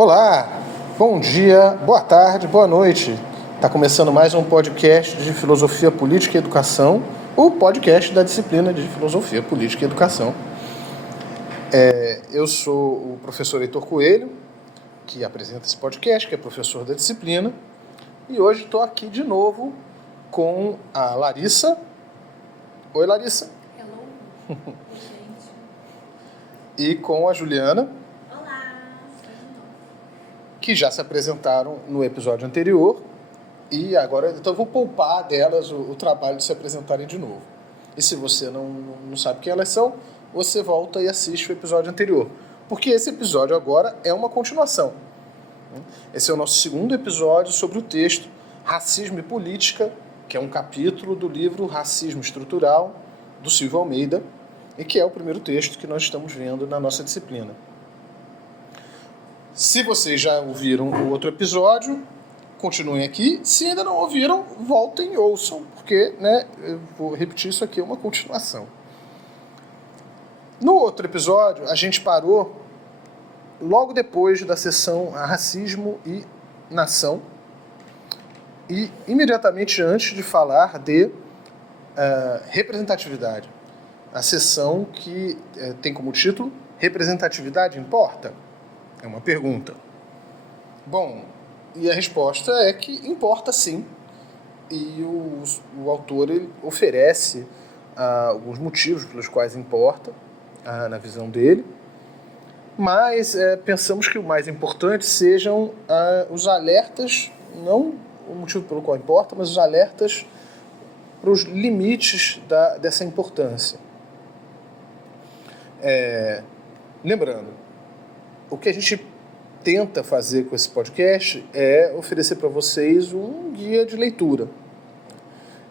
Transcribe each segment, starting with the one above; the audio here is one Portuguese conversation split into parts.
Olá, bom dia, boa tarde, boa noite. Está começando mais um podcast de Filosofia, Política e Educação, o podcast da disciplina de Filosofia, Política e Educação. Eu sou o professor Heitor Coelho, que apresenta esse podcast, que é professor da disciplina, e hoje estou aqui de novo com a Larissa. Oi, Larissa. Hello. Oi, gente. E com a Juliana, Olá. que já se apresentaram no episódio anterior, e agora então eu vou poupar delas o trabalho de se apresentarem de novo. E se você não sabe quem elas são, você volta e assiste o episódio anterior, porque esse episódio agora é uma continuação. Esse é o nosso segundo episódio sobre o texto Racismo e Política, que é um capítulo do livro Racismo Estrutural, do Silvio Almeida, e que é o primeiro texto que nós estamos vendo na nossa disciplina. Se vocês já ouviram o outro episódio, continuem aqui. Se ainda não ouviram, voltem e ouçam, porque eu vou repetir, isso aqui é uma continuação. No outro episódio, a gente parou logo depois da sessão Racismo e Nação, e imediatamente antes de falar de representatividade. A sessão que tem como título Representatividade importa? É uma pergunta. Bom, e a resposta é que importa sim. E o autor ele oferece alguns motivos pelos quais importa, na visão dele. Mas pensamos que o mais importante sejam os alertas, não o motivo pelo qual importa, mas os alertas para os limites dessa importância. Lembrando, o que a gente tenta fazer com esse podcast é oferecer para vocês um guia de leitura.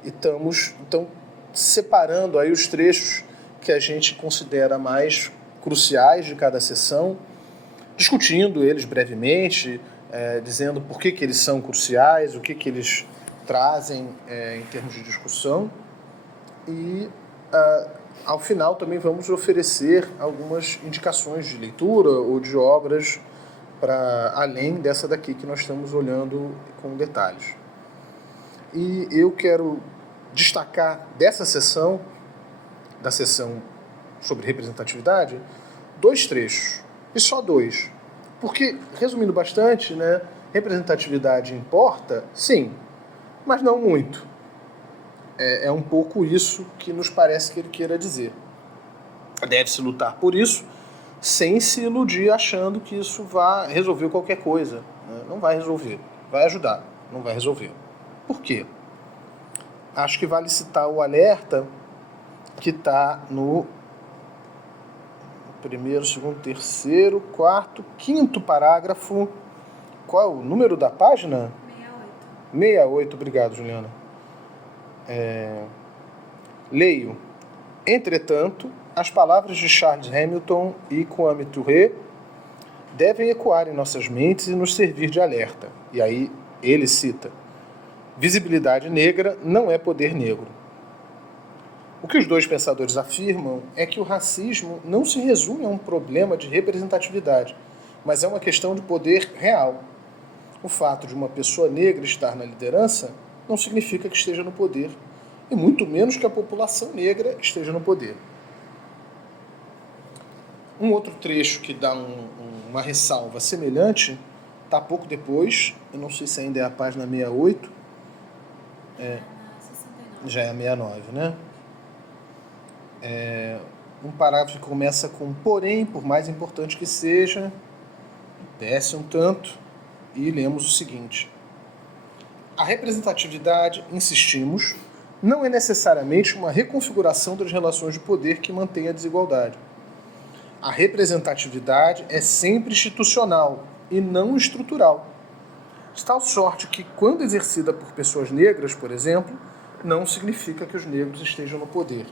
E estamos, então, separando aí os trechos que a gente considera mais cruciais de cada sessão, discutindo eles brevemente, dizendo por que eles são cruciais, o que eles trazem em termos de discussão. E, ao final, também vamos oferecer algumas indicações de leitura ou de obras para além dessa daqui que nós estamos olhando com detalhes. E eu quero destacar dessa sessão, da sessão sobre representatividade, 2 trechos, e só 2. Porque, resumindo bastante, representatividade importa, sim, mas não muito. É um pouco isso que nos parece que ele queira dizer. Deve-se lutar por isso, sem se iludir achando que isso vai resolver qualquer coisa. Não vai resolver. Vai ajudar, não vai resolver. Por quê? Acho que vale citar o alerta que está no primeiro, segundo, terceiro, quarto, quinto parágrafo. Qual é o número da página? 68, obrigado, Juliana. Leio. Entretanto, as palavras de Charles Hamilton e Kwame Ture devem ecoar em nossas mentes e nos servir de alerta. E aí ele cita: visibilidade negra não é poder negro. O que os dois pensadores afirmam é que o racismo não se resume a um problema de representatividade, mas é uma questão de poder real. O fato de uma pessoa negra estar na liderança não significa que esteja no poder, e muito menos que a população negra esteja no poder. Um outro trecho que dá uma ressalva semelhante está pouco depois, eu não sei se ainda é a página 68, já é a 69, né? Um parágrafo que começa com porém, por mais importante que seja, desce um tanto e lemos o seguinte: a representatividade, insistimos, não é necessariamente uma reconfiguração das relações de poder que mantém a desigualdade. A representatividade é sempre institucional e não estrutural. De tal sorte que, quando exercida por pessoas negras, por exemplo, não significa que os negros estejam no poder.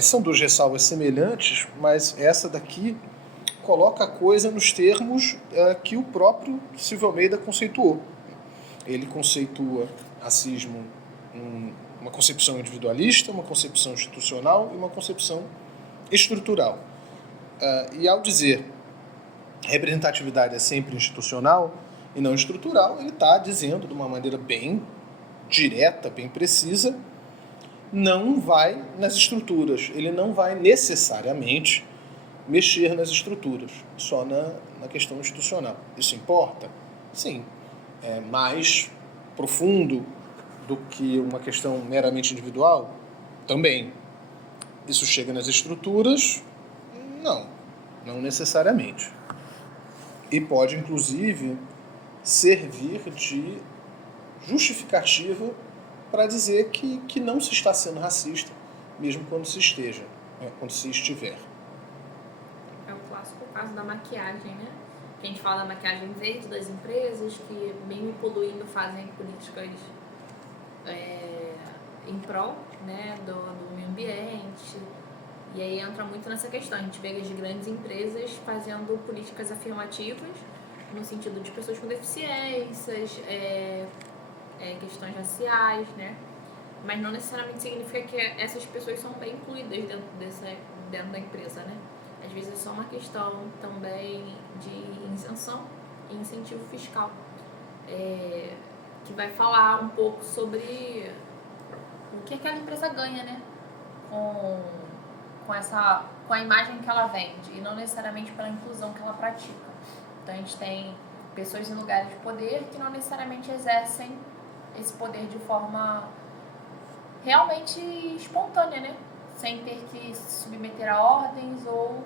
São 2 ressalvas semelhantes, mas essa daqui coloca a coisa nos termos que o próprio Silvio Almeida conceituou. Ele conceitua racismo uma concepção individualista, uma concepção institucional e uma concepção estrutural. E ao dizer representatividade é sempre institucional e não estrutural, ele está dizendo de uma maneira bem direta, bem precisa, não vai nas estruturas, ele não vai necessariamente mexer nas estruturas, só na questão institucional. Isso importa? Sim. É mais profundo do que uma questão meramente individual? Também. Isso chega nas estruturas? Não necessariamente. E pode, inclusive, servir de justificativa para dizer que não se está sendo racista, mesmo quando se esteja, quando se estiver. É o clássico caso da maquiagem, né? Que a gente fala da maquiagem verde das empresas, que mesmo poluindo fazem políticas em prol, né, do meio ambiente. E aí entra muito nessa questão. A gente vê as grandes empresas fazendo políticas afirmativas no sentido de pessoas com deficiências, questões raciais, né? Mas não necessariamente significa que essas pessoas são bem incluídas dentro da empresa, né? Às vezes é só uma questão também de isenção e incentivo fiscal, que vai falar um pouco sobre o que aquela empresa ganha, né? Com a imagem que ela vende e não necessariamente pela inclusão que ela pratica. Então a gente tem pessoas em lugares de poder que não necessariamente exercem esse poder de forma realmente espontânea, né? Sem ter que se submeter a ordens ou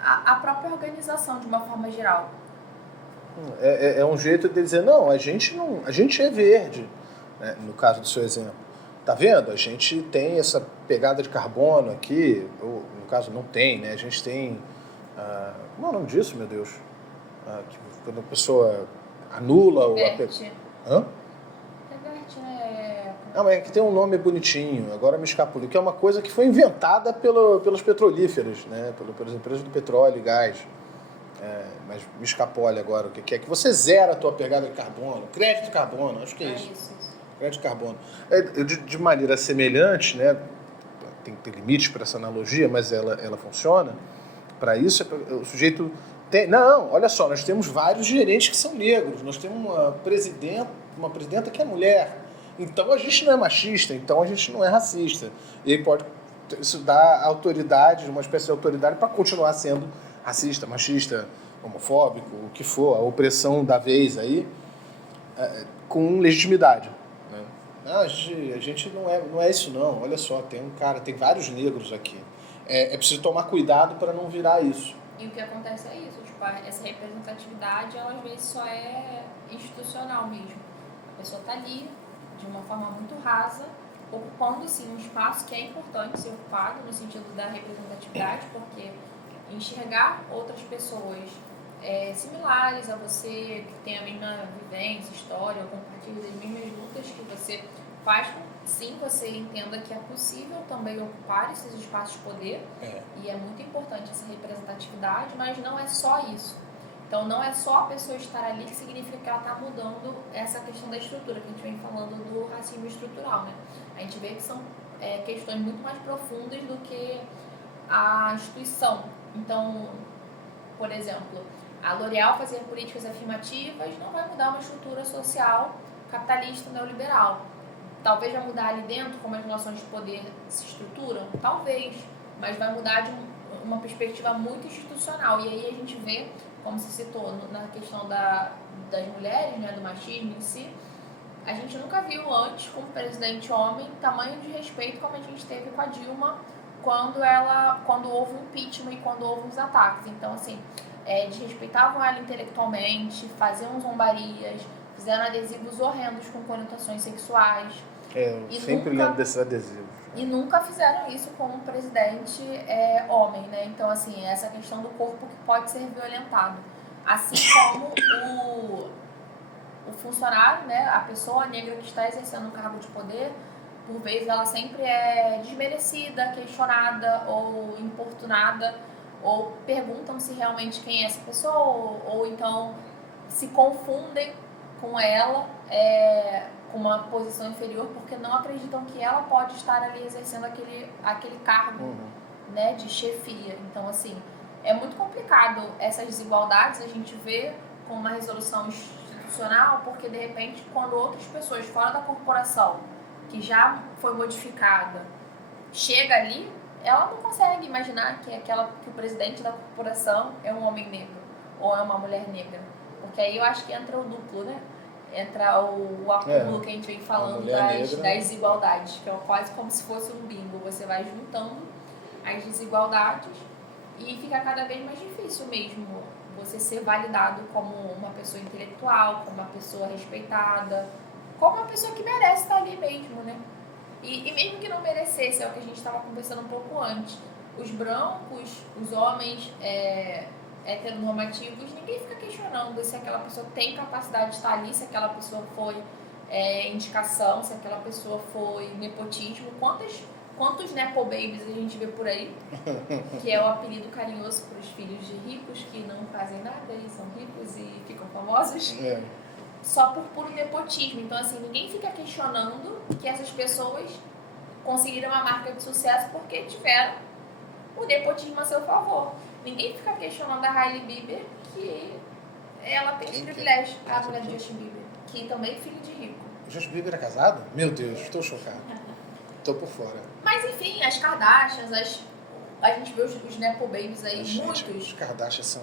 a própria organização de uma forma geral. É um jeito de dizer, não, a gente é verde, né? No caso do seu exemplo. Tá vendo? A gente tem essa pegada de carbono aqui, ou no caso não tem, né? A gente tem... como é o nome disso, meu Deus? Quando a pessoa anula... Reverte. Hã? Reverte, né? Não, é que tem um nome bonitinho, agora me escapuliu, que é uma coisa que foi inventada pelos petrolíferos, né? Pelas empresas do petróleo e gás. Mas me escapole agora o que é, que você zera a tua pegada de carbono, crédito de carbono, acho que é isso. Isso. Crédito de carbono. De maneira semelhante, né? Tem limites para essa analogia, mas ela funciona. Para isso, o sujeito tem... Não, olha só, nós temos vários gerentes que são negros, nós temos uma presidenta que é mulher. Então a gente não é machista, então a gente não é racista. E aí isso dá autoridade, uma espécie de autoridade para continuar sendo racista, machista, homofóbico, o que for, a opressão da vez aí, com legitimidade. Né? A gente não é isso não, olha só, tem vários negros aqui. É preciso tomar cuidado para não virar isso. E o que acontece é isso, tipo, essa representatividade, ela às vezes só é institucional mesmo. A pessoa está ali, de uma forma muito rasa, ocupando sim um espaço que é importante ser ocupado no sentido da representatividade, porque enxergar outras pessoas similares a você, que tem a mesma vivência, história, ou compartilha das mesmas lutas que você, faz com que sim, você entenda que é possível também ocupar esses espaços de poder, e é muito importante essa representatividade, mas não é só isso. Então, não é só a pessoa estar ali que significa que ela está mudando essa questão da estrutura, que a gente vem falando do racismo estrutural, né? A gente vê que são questões muito mais profundas do que a instituição. Então, por exemplo, a L'Oréal fazer políticas afirmativas não vai mudar uma estrutura social capitalista neoliberal. Talvez vai mudar ali dentro como as relações de poder se estruturam? Talvez, mas vai mudar de uma perspectiva muito institucional. E aí a gente vê, como se citou na questão das mulheres, né, do machismo em si, a gente nunca viu antes, como presidente homem, tamanho de respeito como a gente teve com a Dilma quando houve um impeachment e quando houve os ataques. Então, assim, desrespeitavam ela intelectualmente, faziam zombarias, fizeram adesivos horrendos com conotações sexuais. Eu sempre lembro desses adesivos. E nunca fizeram isso com um presidente homem, né? Então, assim, essa questão do corpo que pode ser violentado. Assim como o funcionário, né? A pessoa negra que está exercendo um cargo de poder, por vezes ela sempre é desmerecida, questionada ou importunada, ou perguntam se realmente quem é essa pessoa, ou então se confundem com ela, com uma posição inferior, porque não acreditam que ela pode estar ali exercendo aquele cargo, né, de chefia. Então, assim, é muito complicado essas desigualdades a gente vê com uma resolução institucional, porque de repente quando outras pessoas fora da corporação, que já foi modificada, chega ali, ela não consegue imaginar que o presidente da corporação é um homem negro ou é uma mulher negra. Porque aí eu acho que entra o duplo, né? Entra o acúmulo que a gente vem falando das desigualdades, que é quase como se fosse um bingo. Você vai juntando as desigualdades e fica cada vez mais difícil mesmo você ser validado como uma pessoa intelectual, como uma pessoa respeitada, como uma pessoa que merece estar ali mesmo, né? E mesmo que não merecesse, é o que a gente estava conversando um pouco antes, os brancos, os homens heteronormativos, ninguém fica questionando se aquela pessoa tem capacidade de estar ali, se aquela pessoa foi indicação, se aquela pessoa foi nepotismo. Quantos nepo babies a gente vê por aí, que é o apelido carinhoso para os filhos de ricos que não fazem nada e são ricos e ficam famosos, só por puro nepotismo. Então, assim, ninguém fica questionando que essas pessoas conseguiram uma marca de sucesso porque tiveram o nepotismo a seu favor. Ninguém fica questionando a Hailey Bieber que ela tem esse privilégio, a mulher de Justin Bieber, que também é filho de rico. O Justin Bieber é casado? Meu Deus, estou chocado. Estou por fora. Mas enfim, as Kardashians, a gente vê os Nepo Babies aí, muitos. As Kardashians são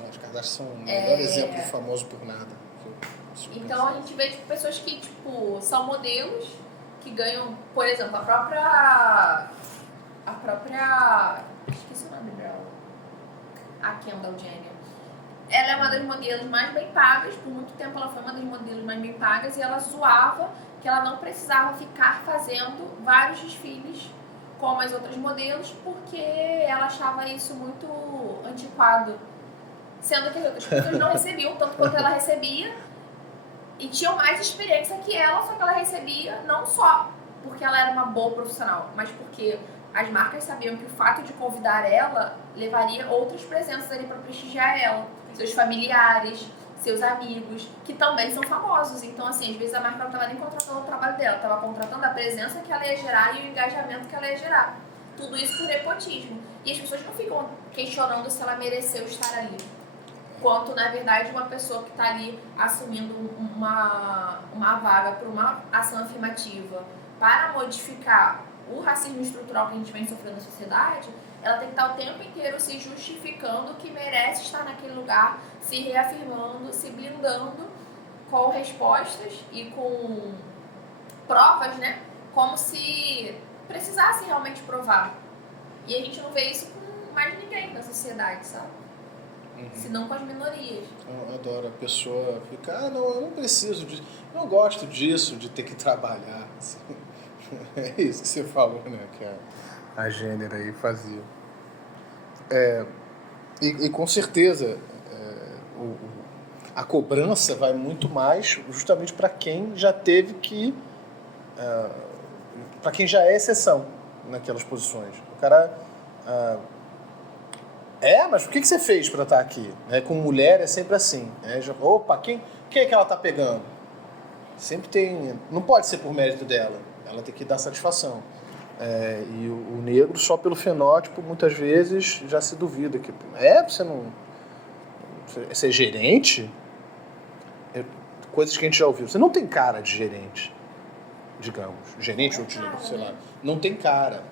o melhor exemplo de famoso por nada. Então a gente vê tipo, pessoas que tipo, são modelos, que ganham, por exemplo, a própria. Esqueci o nome dela. A Kendall Jenner. Ela é uma das modelos mais bem pagas, por muito tempo ela foi uma das modelos mais bem pagas, e ela zoava que ela não precisava ficar fazendo vários desfiles como as outras modelos, porque ela achava isso muito antiquado. Sendo que as outras pessoas não recebiam tanto quanto ela recebia e tinham mais experiência que ela, só que ela recebia não só porque ela era uma boa profissional, mas porque as marcas sabiam que o fato de convidar ela levaria outras presenças ali para prestigiar ela, seus familiares, seus amigos, que também são famosos. Então, assim, às vezes a marca não estava nem contratando o trabalho dela, estava contratando a presença que ela ia gerar e o engajamento que ela ia gerar. Tudo isso por nepotismo. E as pessoas não ficam questionando se ela mereceu estar ali. Quanto, na verdade, uma pessoa que está ali assumindo uma vaga para uma ação afirmativa para modificar o racismo estrutural que a gente vem sofrendo na sociedade, ela tem que estar o tempo inteiro se justificando que merece estar naquele lugar, se reafirmando, se blindando com respostas e com provas, né? Como se precisasse realmente provar. E a gente não vê isso com mais ninguém na sociedade, sabe? Senão com as minorias. Eu adoro. A pessoa fica, não, eu não preciso disso, eu não gosto disso, de ter que trabalhar. Assim. É isso que você falou, né? Que a Jenner aí fazia. E com certeza a cobrança vai muito mais justamente para quem já teve que... para quem já é exceção naquelas posições. O cara... mas o que você fez para estar aqui? Com mulher é sempre assim. Opa, quem é que ela tá pegando? Sempre tem... Não pode ser por mérito dela. Ela tem que dar satisfação. E o negro, só pelo fenótipo, muitas vezes já se duvida que você não... Você é gerente? Coisas que a gente já ouviu. Você não tem cara de gerente, digamos. Gerente ou sei lá. Não tem cara.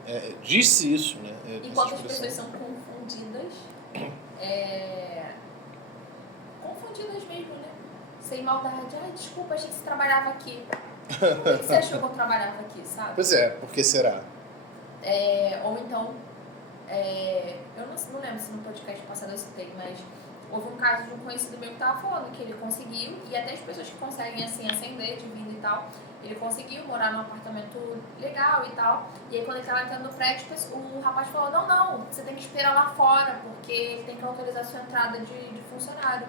Disse isso, né? Enquanto as pessoas são confundidas, confundidas mesmo, né? Sem maldade. Ai, desculpa, achei que você trabalhava aqui. Por que você achou que eu trabalhava aqui, sabe? Pois é, por que será? Ou então, eu não lembro se no podcast passado eu citei, mas houve um caso de um conhecido meu que estava falando que ele conseguiu, e até as pessoas que conseguem assim ascender de vida e tal, ele conseguiu morar num apartamento legal e tal, e aí quando ele estava entrando no prédio, o rapaz falou, não, você tem que esperar lá fora, porque ele tem que autorizar a sua entrada de funcionário,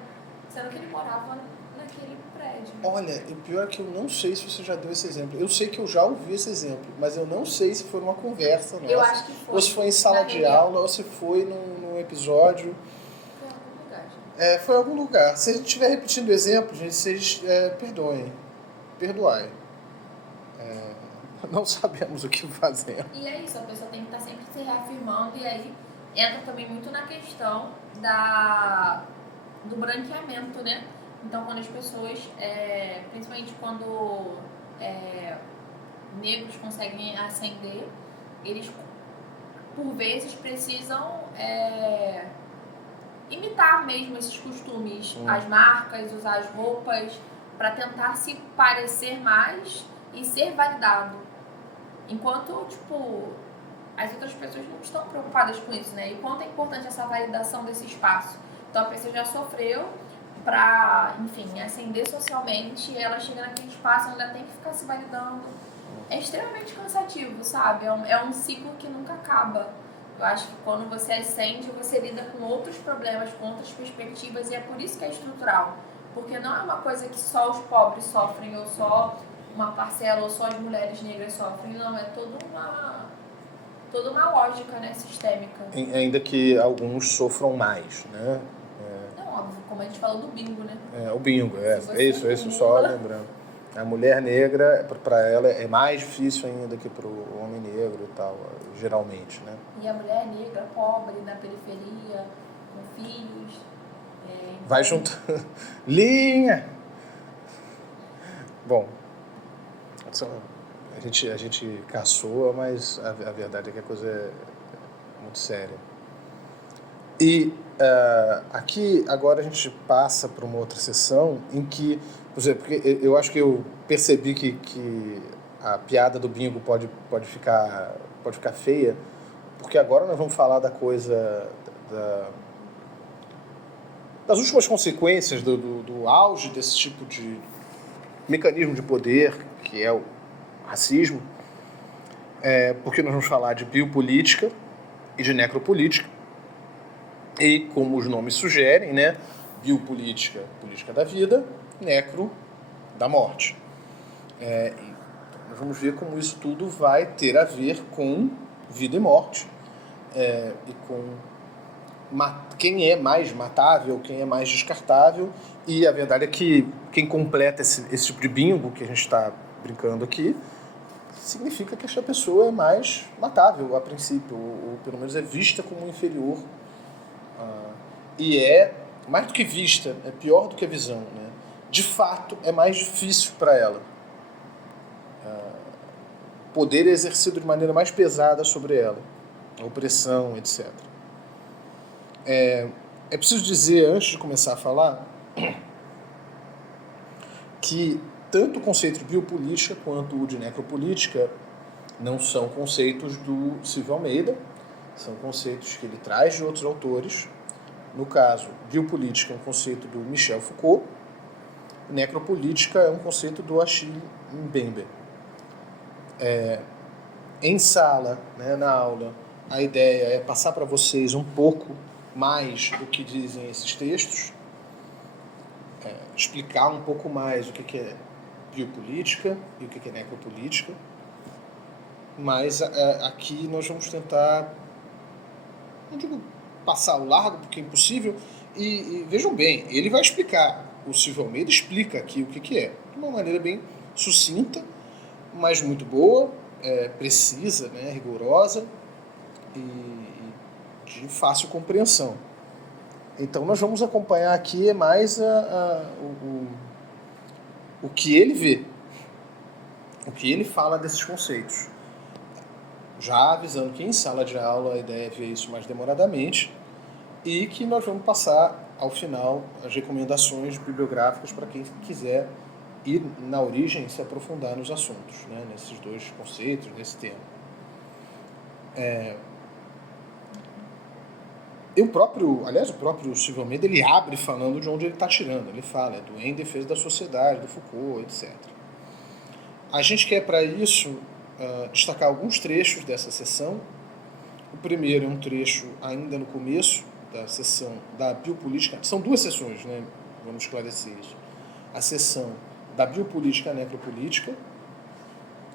sendo que ele morava naquele prédio. Olha, o pior é que eu não sei se você já deu esse exemplo. Eu sei que eu já ouvi esse exemplo, mas eu não sei se foi numa conversa nossa. Eu acho que foi. Ou se foi em sala de aula, ou se foi num episódio. Foi em algum lugar, gente. Foi em algum lugar. Se a gente estiver repetindo o exemplo, gente, vocês perdoem. Perdoai. Não sabemos o que fazer. E é isso, a pessoa tem que estar sempre se reafirmando, e aí entra também muito na questão do branqueamento, né? Então, quando as pessoas, principalmente quando negros conseguem ascender, eles, por vezes, precisam imitar mesmo esses costumes, as marcas, usar as roupas, para tentar se parecer mais e ser validado. Enquanto, tipo, as outras pessoas não estão preocupadas com isso, né? E quanto é importante essa validação desse espaço. Então, a pessoa já sofreu para, enfim, ascender socialmente, ela chega naquele espaço onde ela tem que ficar se validando. É extremamente cansativo, sabe? É um ciclo que nunca acaba. Eu acho que quando você ascende, você lida com outros problemas, com outras perspectivas, e é por isso que é estrutural. Porque não é uma coisa que só os pobres sofrem, ou só uma parcela, ou só as mulheres negras sofrem. Não, é toda uma lógica, né, sistêmica. Ainda que alguns sofram mais, né? Não, óbvio, como a gente falou do bingo, né? O bingo, isso, acumula... só lembrando. A mulher negra, para ela, é mais difícil ainda que para o homem negro e tal, geralmente, né? E a mulher negra, pobre, na periferia, com filhos... Vai juntando. Linha! Bom, a gente caçoa, mas a verdade é que a coisa é muito séria. E aqui, agora a gente passa para uma outra sessão em que, por exemplo, porque eu acho que eu percebi que a piada do bingo pode ficar feia, porque agora nós vamos falar da coisa das últimas consequências do auge desse tipo de mecanismo de poder, que é o racismo, porque nós vamos falar de biopolítica e de necropolítica. E, como os nomes sugerem, né, biopolítica, política da vida, necro, da morte. Nós vamos ver como isso tudo vai ter a ver com vida e morte, e com quem é mais matável, quem é mais descartável. E a verdade é que quem completa esse tipo de bingo que a gente está brincando aqui significa que esta pessoa é mais matável a princípio, ou pelo menos é vista como inferior. E é mais do que vista, é pior do que a visão, né? De fato, é mais difícil para ela. Poder é exercido de maneira mais pesada sobre ela, a opressão, etc. É preciso dizer, antes de começar a falar, que tanto o conceito de biopolítica quanto o de necropolítica não são conceitos do Silvio Almeida, são conceitos que ele traz de outros autores. No caso, biopolítica é um conceito do Michel Foucault, necropolítica é um conceito do Achille Mbembe. Em sala, né, na aula, a ideia é passar para vocês um pouco mais do que dizem esses textos, explicar um pouco mais o que é biopolítica e o que é necropolítica, mas aqui nós vamos tentar, não digo passar ao largo, porque é impossível, e vejam bem, ele vai explicar, o Silvio Almeida explica aqui o que é, de uma maneira bem sucinta, mas muito boa, precisa, né, rigorosa e de fácil compreensão. Então nós vamos acompanhar aqui mais o que ele vê, o que ele fala desses conceitos. Já avisando que em sala de aula a ideia é ver isso mais demoradamente e que nós vamos passar ao final as recomendações bibliográficas para quem quiser ir na origem e se aprofundar nos assuntos, né, nesses dois conceitos, nesse tema. O próprio Silvio Almeida, ele abre falando de onde ele está tirando. Ele fala do Em Defesa da Sociedade, do Foucault, etc. A gente quer, para isso, destacar alguns trechos dessa sessão. O primeiro é um trecho ainda no começo da sessão da biopolítica. São duas sessões, né? Vamos esclarecer isso. A sessão da biopolítica e necropolítica,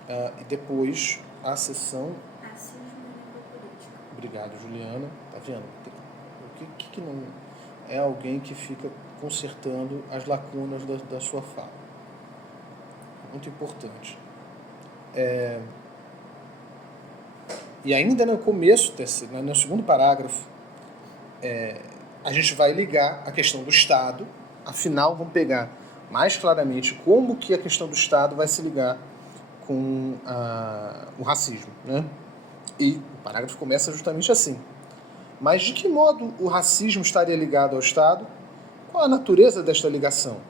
e depois a sessão... Racismo e necropolítica. Obrigado, Juliana. Tá vendo? O que não é alguém que fica consertando as lacunas da sua fala? Muito importante. E ainda no começo, no segundo parágrafo, a gente vai ligar a questão do Estado. Afinal, vamos pegar mais claramente como que a questão do Estado vai se ligar com o racismo, né? E o parágrafo começa justamente assim. Mas de que modo o racismo estaria ligado ao Estado? Qual a natureza desta ligação?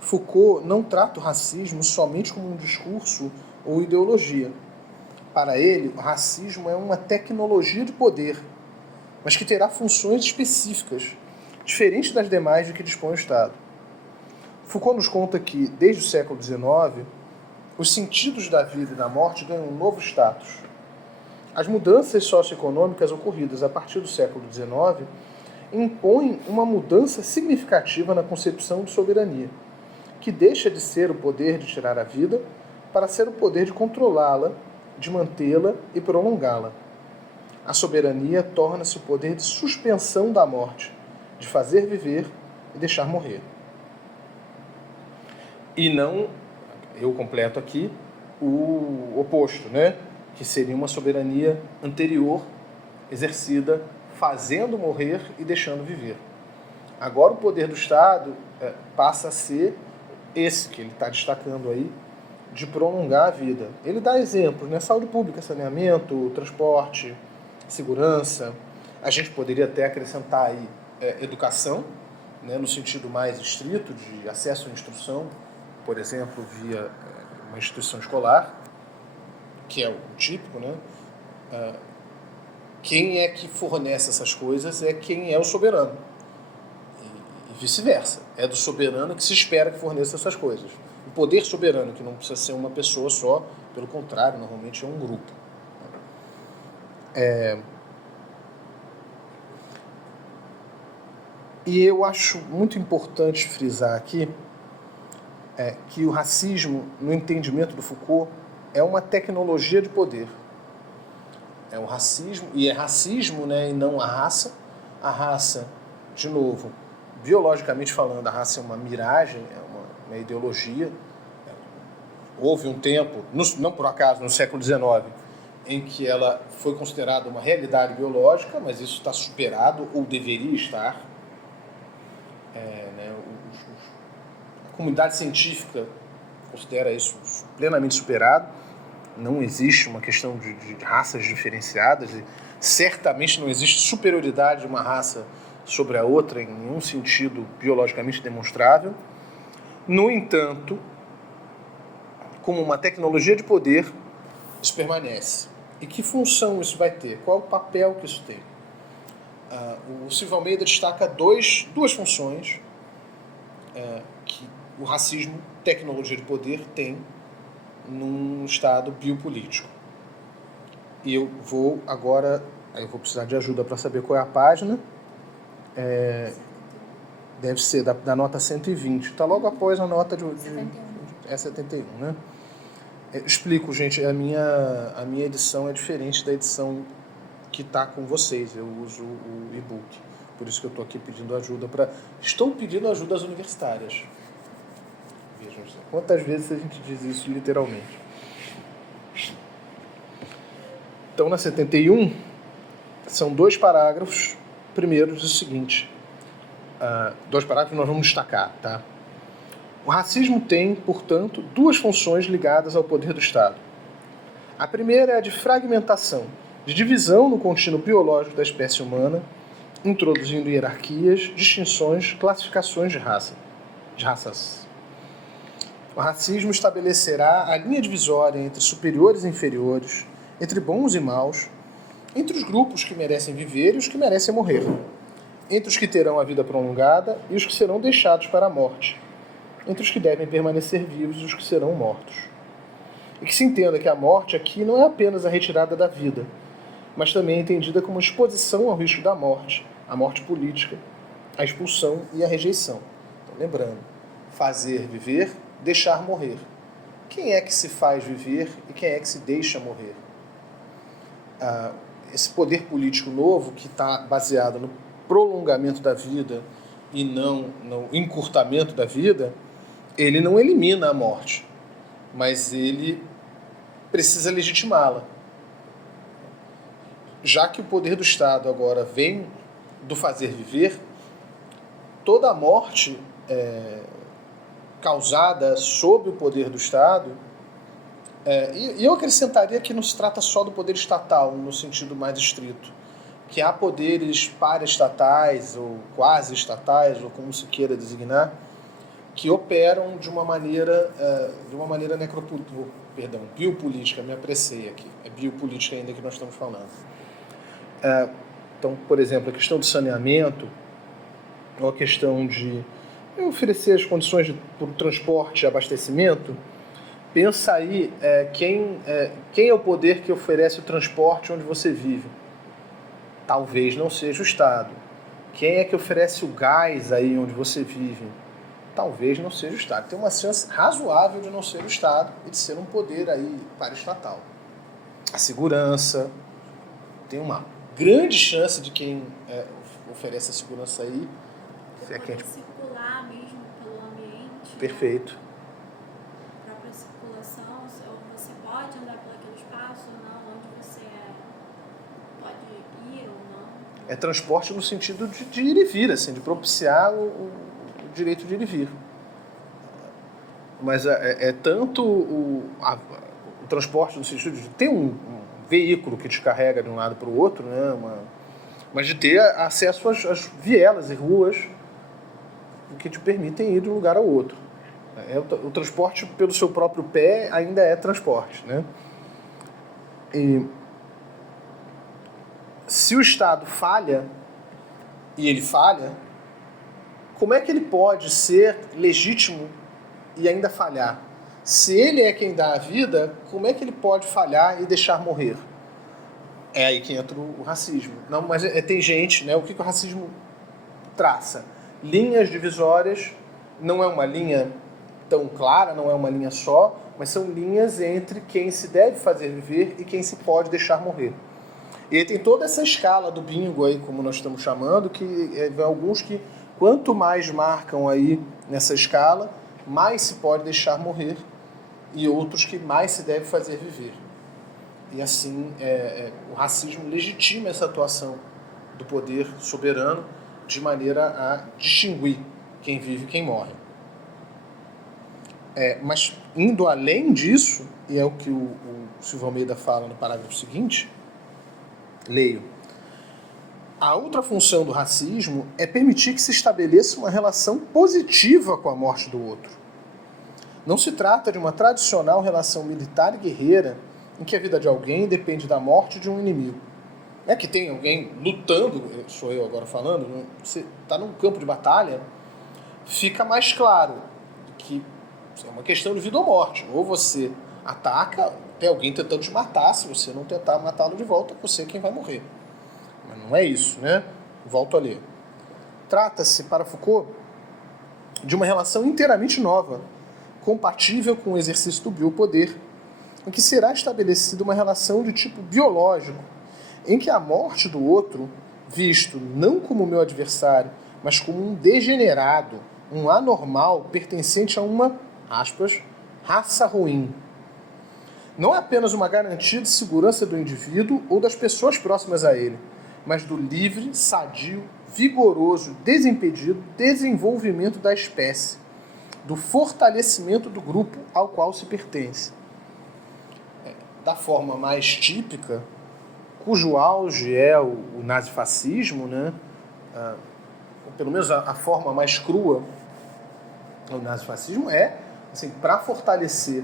Foucault não trata o racismo somente como um discurso ou ideologia. Para ele, o racismo é uma tecnologia de poder, mas que terá funções específicas, diferentes das demais de que dispõe o Estado. Foucault nos conta que, desde o século XIX, os sentidos da vida e da morte ganham um novo status. As mudanças socioeconômicas ocorridas a partir do século XIX impõem uma mudança significativa na concepção de soberania, que deixa de ser o poder de tirar a vida para ser o poder de controlá-la, de mantê-la e prolongá-la. A soberania torna-se o poder de suspensão da morte, de fazer viver e deixar morrer. E não, eu completo aqui, o oposto, né? Que seria uma soberania anterior, exercida fazendo morrer e deixando viver. Agora o poder do Estado passa a ser esse que ele está destacando aí, de prolongar a vida. Ele dá exemplos, né? Saúde pública, saneamento, transporte, segurança. A gente poderia até acrescentar aí educação, né? No sentido mais estrito de acesso à instrução, por exemplo, via uma instituição escolar, que é o típico, né? Quem é que fornece essas coisas é quem é o soberano. E vice-versa. É do soberano que se espera que forneça essas coisas. O poder soberano, que não precisa ser uma pessoa só, pelo contrário, normalmente é um grupo. E eu acho muito importante frisar aqui que o racismo, no entendimento do Foucault, é uma tecnologia de poder. É o racismo, e é racismo, né, e não a raça. A raça, de novo, biologicamente falando, a raça é uma miragem, é uma ideologia. Houve um tempo, não por acaso, no século XIX, em que ela foi considerada uma realidade biológica, mas isso está superado, ou deveria estar. A comunidade científica considera isso plenamente superado. Não existe uma questão de raças diferenciadas e certamente não existe superioridade de uma raça sobre a outra em nenhum sentido biologicamente demonstrável. No entanto, como uma tecnologia de poder, isso permanece. E que função isso vai ter? Qual é o papel que isso tem? O Silvio Almeida destaca duas funções que o racismo, tecnologia de poder, tem num estado biopolítico. E eu vou agora, eu vou precisar de ajuda para saber qual é a página. Deve ser da nota 120. Está logo após a nota de 71, né? Explico, gente, a minha edição é diferente da edição que está com vocês. Eu uso o e-book. Por isso que eu estou aqui pedindo ajuda Estou pedindo ajuda às universitárias. Vejam, quantas vezes a gente diz isso literalmente. Então, na 71, são 2 parágrafos. Primeiro diz o seguinte. 2 parágrafos nós vamos destacar, tá? O racismo tem, portanto, 2 funções ligadas ao poder do Estado. A primeira é a de fragmentação, de divisão no contínuo biológico da espécie humana, introduzindo hierarquias, distinções, classificações de raças. O racismo estabelecerá a linha divisória entre superiores e inferiores, entre bons e maus, entre os grupos que merecem viver e os que merecem morrer, entre os que terão a vida prolongada e os que serão deixados para a morte, entre os que devem permanecer vivos e os que serão mortos. E que se entenda que a morte aqui não é apenas a retirada da vida, mas também é entendida como exposição ao risco da morte, a morte política, a expulsão e a rejeição. Então, lembrando, fazer viver, deixar morrer. Quem é que se faz viver e quem é que se deixa morrer? Esse poder político novo, que está baseado no prolongamento da vida e não no encurtamento da vida, ele não elimina a morte, mas ele precisa legitimá-la. já que o poder do Estado agora vem do fazer viver, toda a morte causada sob o poder do Estado, e eu acrescentaria que não se trata só do poder estatal, no sentido mais estrito, que há poderes paraestatais ou quase estatais, ou como se queira designar, que operam de uma maneira biopolítica, me apressei aqui, é biopolítica ainda que nós estamos falando. Então, por exemplo, a questão do saneamento, ou a questão de oferecer as condições para o transporte e abastecimento, pensa aí quem é o poder que oferece o transporte onde você vive. Talvez não seja o Estado. Quem é que oferece o gás aí onde você vive? Talvez não seja o Estado. Tem uma chance razoável de não ser o Estado e de ser um poder aí paraestatal. A segurança, tem uma grande chance de quem oferece a segurança aí. Circular mesmo pelo ambiente. Perfeito. A própria circulação, você pode andar por aquele espaço ou não, onde você pode ir ou não. É transporte no sentido de ir e vir, assim, de propiciar o direito de ir e vir. Mas tanto o transporte no sentido de ter um veículo que te carrega de um lado para o outro, né, mas de ter acesso às vielas e ruas que te permitem ir de um lugar ao outro. O transporte pelo seu próprio pé ainda é transporte, né? E se o Estado falha, e ele falha, como é que ele pode ser legítimo e ainda falhar? Se ele é quem dá a vida, como é que ele pode falhar e deixar morrer? É aí que entra o racismo. Não, mas tem gente, né? O que o racismo traça? Linhas divisórias, não é uma linha tão clara, não é uma linha só, mas são linhas entre quem se deve fazer viver e quem se pode deixar morrer. E aí tem toda essa escala do bingo aí, como nós estamos chamando, que alguns que quanto mais marcam aí nessa escala, mais se pode deixar morrer, e outros que mais se deve fazer viver. E assim, o racismo legitima essa atuação do poder soberano de maneira a distinguir quem vive e quem morre. Mas indo além disso, e é o que o Silvio Almeida fala no parágrafo seguinte, leio: a outra função do racismo é permitir que se estabeleça uma relação positiva com a morte do outro. Não se trata de uma tradicional relação militar e guerreira em que a vida de alguém depende da morte de um inimigo. Não é que tem alguém lutando, sou eu agora falando, você está num campo de batalha, fica mais claro que é uma questão de vida ou morte. Ou você ataca, tem alguém tentando te matar, se você não tentar matá-lo de volta, você é quem vai morrer. Mas não é isso, né? Volto a ler. Trata-se, para Foucault, de uma relação inteiramente nova, compatível com o exercício do biopoder, em que será estabelecida uma relação de tipo biológico, em que a morte do outro, visto não como meu adversário, mas como um degenerado, um anormal pertencente a uma, aspas, raça ruim. Não é apenas uma garantia de segurança do indivíduo ou das pessoas próximas a ele, mas do livre, sadio, vigoroso, desimpedido desenvolvimento da espécie, do fortalecimento do grupo ao qual se pertence. Da forma mais típica, cujo auge é o nazifascismo, né? Ou pelo menos a forma mais crua do nazifascismo é, assim, para fortalecer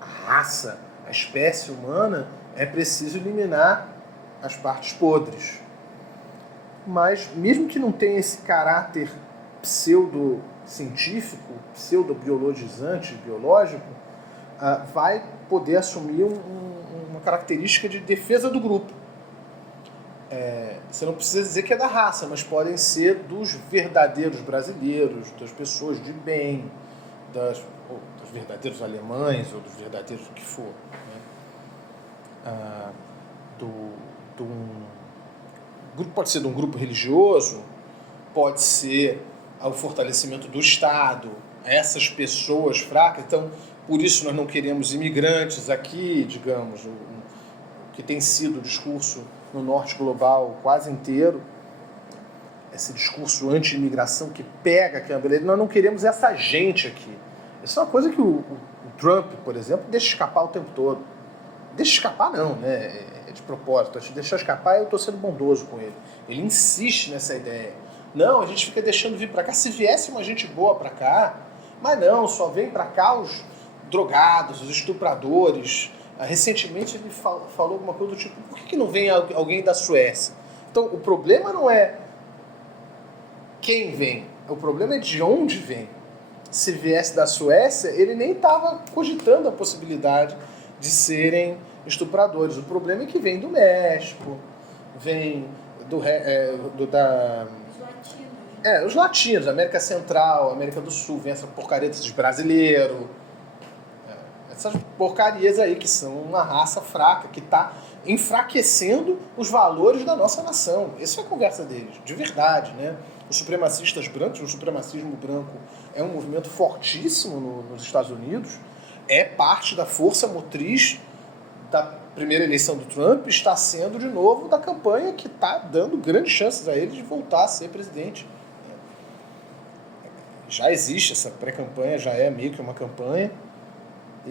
a raça, a espécie humana, é preciso eliminar as partes podres. Mas, mesmo que não tenha esse caráter pseudo-científico, pseudo-biologizante, biológico, vai poder assumir uma característica de defesa do grupo. Você não precisa dizer que é da raça, mas podem ser dos verdadeiros brasileiros, das pessoas de bem, dos verdadeiros alemães ou dos verdadeiros o que for. Né? O grupo pode ser de um grupo religioso, pode ser o fortalecimento do Estado, essas pessoas fracas. Então, por isso nós não queremos imigrantes aqui, digamos, o que tem sido o discurso no norte global quase inteiro, esse discurso anti-imigração que pega a câmera. Nós não queremos essa gente aqui. Isso é uma coisa que o Trump, por exemplo, deixa escapar o tempo todo. Deixa escapar não, né? É de propósito. Deixar escapar, eu estou sendo bondoso com ele. Ele insiste nessa ideia. Não, a gente fica deixando vir para cá. Se viesse uma gente boa para cá, mas não, só vem para cá os drogados, os estupradores. Recentemente ele falou alguma coisa do tipo, por que não vem alguém da Suécia? Então, o problema não é quem vem, o problema é de onde vem. Se viesse da Suécia, ele nem estava cogitando a possibilidade de serem estupradores. O problema é que vem do México, vem os latinos, América Central, América do Sul, vem essa porcaria desses brasileiros. Essas porcarias aí que são uma raça fraca, que está enfraquecendo os valores da nossa nação. Essa é a conversa deles, de verdade, né? Os supremacistas brancos, o supremacismo branco é um movimento fortíssimo nos Estados Unidos, é parte da força motriz da primeira eleição do Trump, está sendo de novo da campanha que está dando grandes chances a ele de voltar a ser presidente. Já existe essa pré-campanha, já é meio que uma campanha, e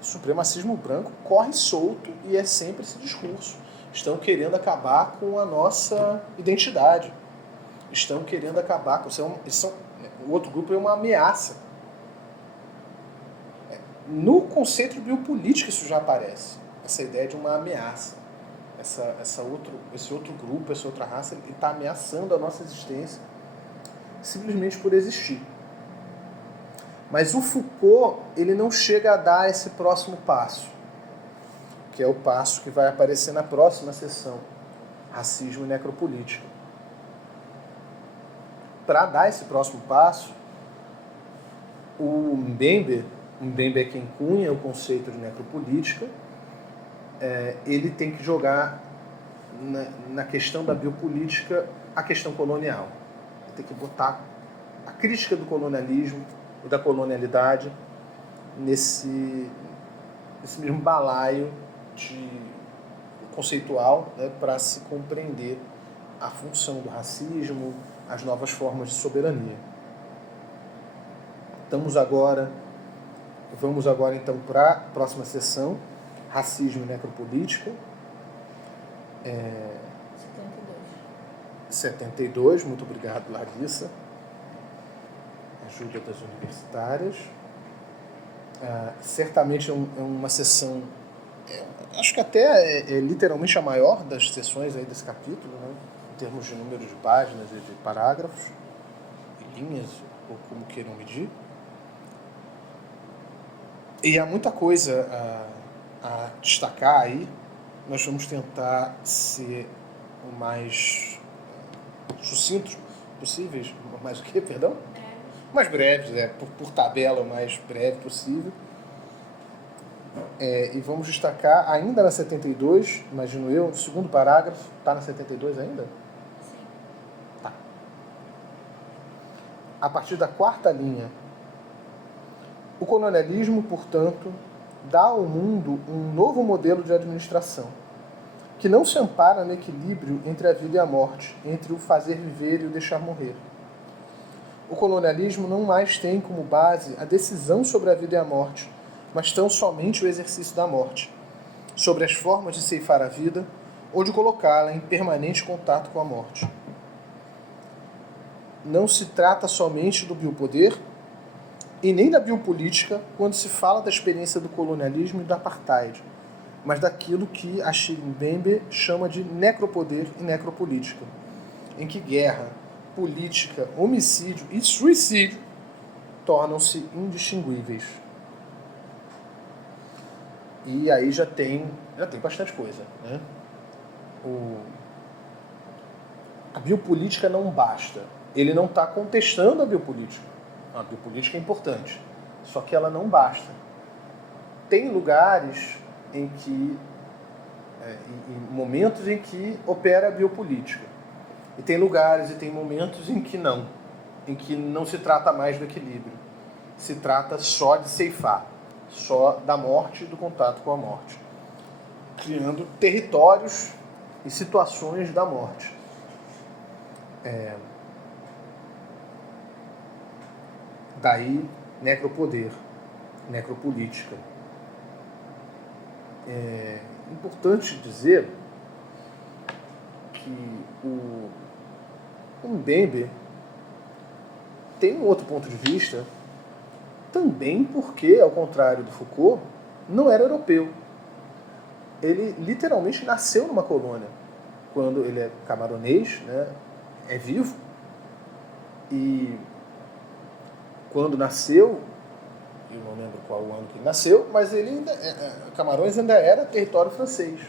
o supremacismo branco corre solto e é sempre esse discurso. Estão querendo acabar com a nossa identidade. Estão querendo acabar com... O outro grupo é uma ameaça. No conceito de biopolítica isso já aparece. Essa ideia de uma ameaça. Esse outro grupo, essa outra raça, ele está ameaçando a nossa existência simplesmente por existir. Mas o Foucault, ele não chega a dar esse próximo passo, que é o passo que vai aparecer na próxima sessão, racismo e necropolítica. Para dar esse próximo passo, o Mbembe é quem cunha o conceito de necropolítica, ele tem que jogar na questão da biopolítica a questão colonial. Ele tem que botar a crítica do colonialismo e da colonialidade nesse mesmo balaio conceitual, né, para se compreender a função do racismo, as novas formas de soberania. Vamos agora então para a próxima sessão, racismo e necropolítica. 72, muito obrigado, Larissa. Ajuda das universitárias. Certamente é uma sessão, acho que até é literalmente a maior das sessões aí desse capítulo, né, em termos de número de páginas e de parágrafos, e linhas, ou como queiram medir. E há muita coisa a destacar aí. Nós vamos tentar ser o mais sucintos possíveis, mais o quê, perdão? Mais breves, por tabela, o mais breve possível. E vamos destacar ainda na 72, imagino eu, no segundo parágrafo. Está na 72 ainda? Sim. Tá. A partir da quarta linha. O colonialismo, portanto, dá ao mundo um novo modelo de administração, que não se ampara no equilíbrio entre a vida e a morte, entre o fazer viver e o deixar morrer. O colonialismo não mais tem como base a decisão sobre a vida e a morte, mas tão somente o exercício da morte, sobre as formas de ceifar a vida ou de colocá-la em permanente contato com a morte. Não se trata somente do biopoder e nem da biopolítica quando se fala da experiência do colonialismo e do apartheid, mas daquilo que Achille Mbembe chama de necropoder e necropolítica, em que guerra, política, homicídio e suicídio tornam-se indistinguíveis. E aí já tem bastante coisa, né? A biopolítica não basta. Ele não está contestando a biopolítica. A biopolítica é importante, só que ela não basta. Tem lugares em que, em momentos em que opera a biopolítica. E tem lugares e tem momentos em que não se trata mais do equilíbrio. Se trata só de ceifar, só da morte e do contato com a morte. Criando territórios e situações da morte. Daí, necropoder, necropolítica. É importante dizer que o Mbembe tem um outro ponto de vista, também porque, ao contrário do Foucault, não era europeu. Ele literalmente nasceu numa colônia. Quando ele é camaronês, né, é vivo, e quando nasceu, eu não lembro qual o ano que ele nasceu, mas ele ainda, Camarões ainda era território francês.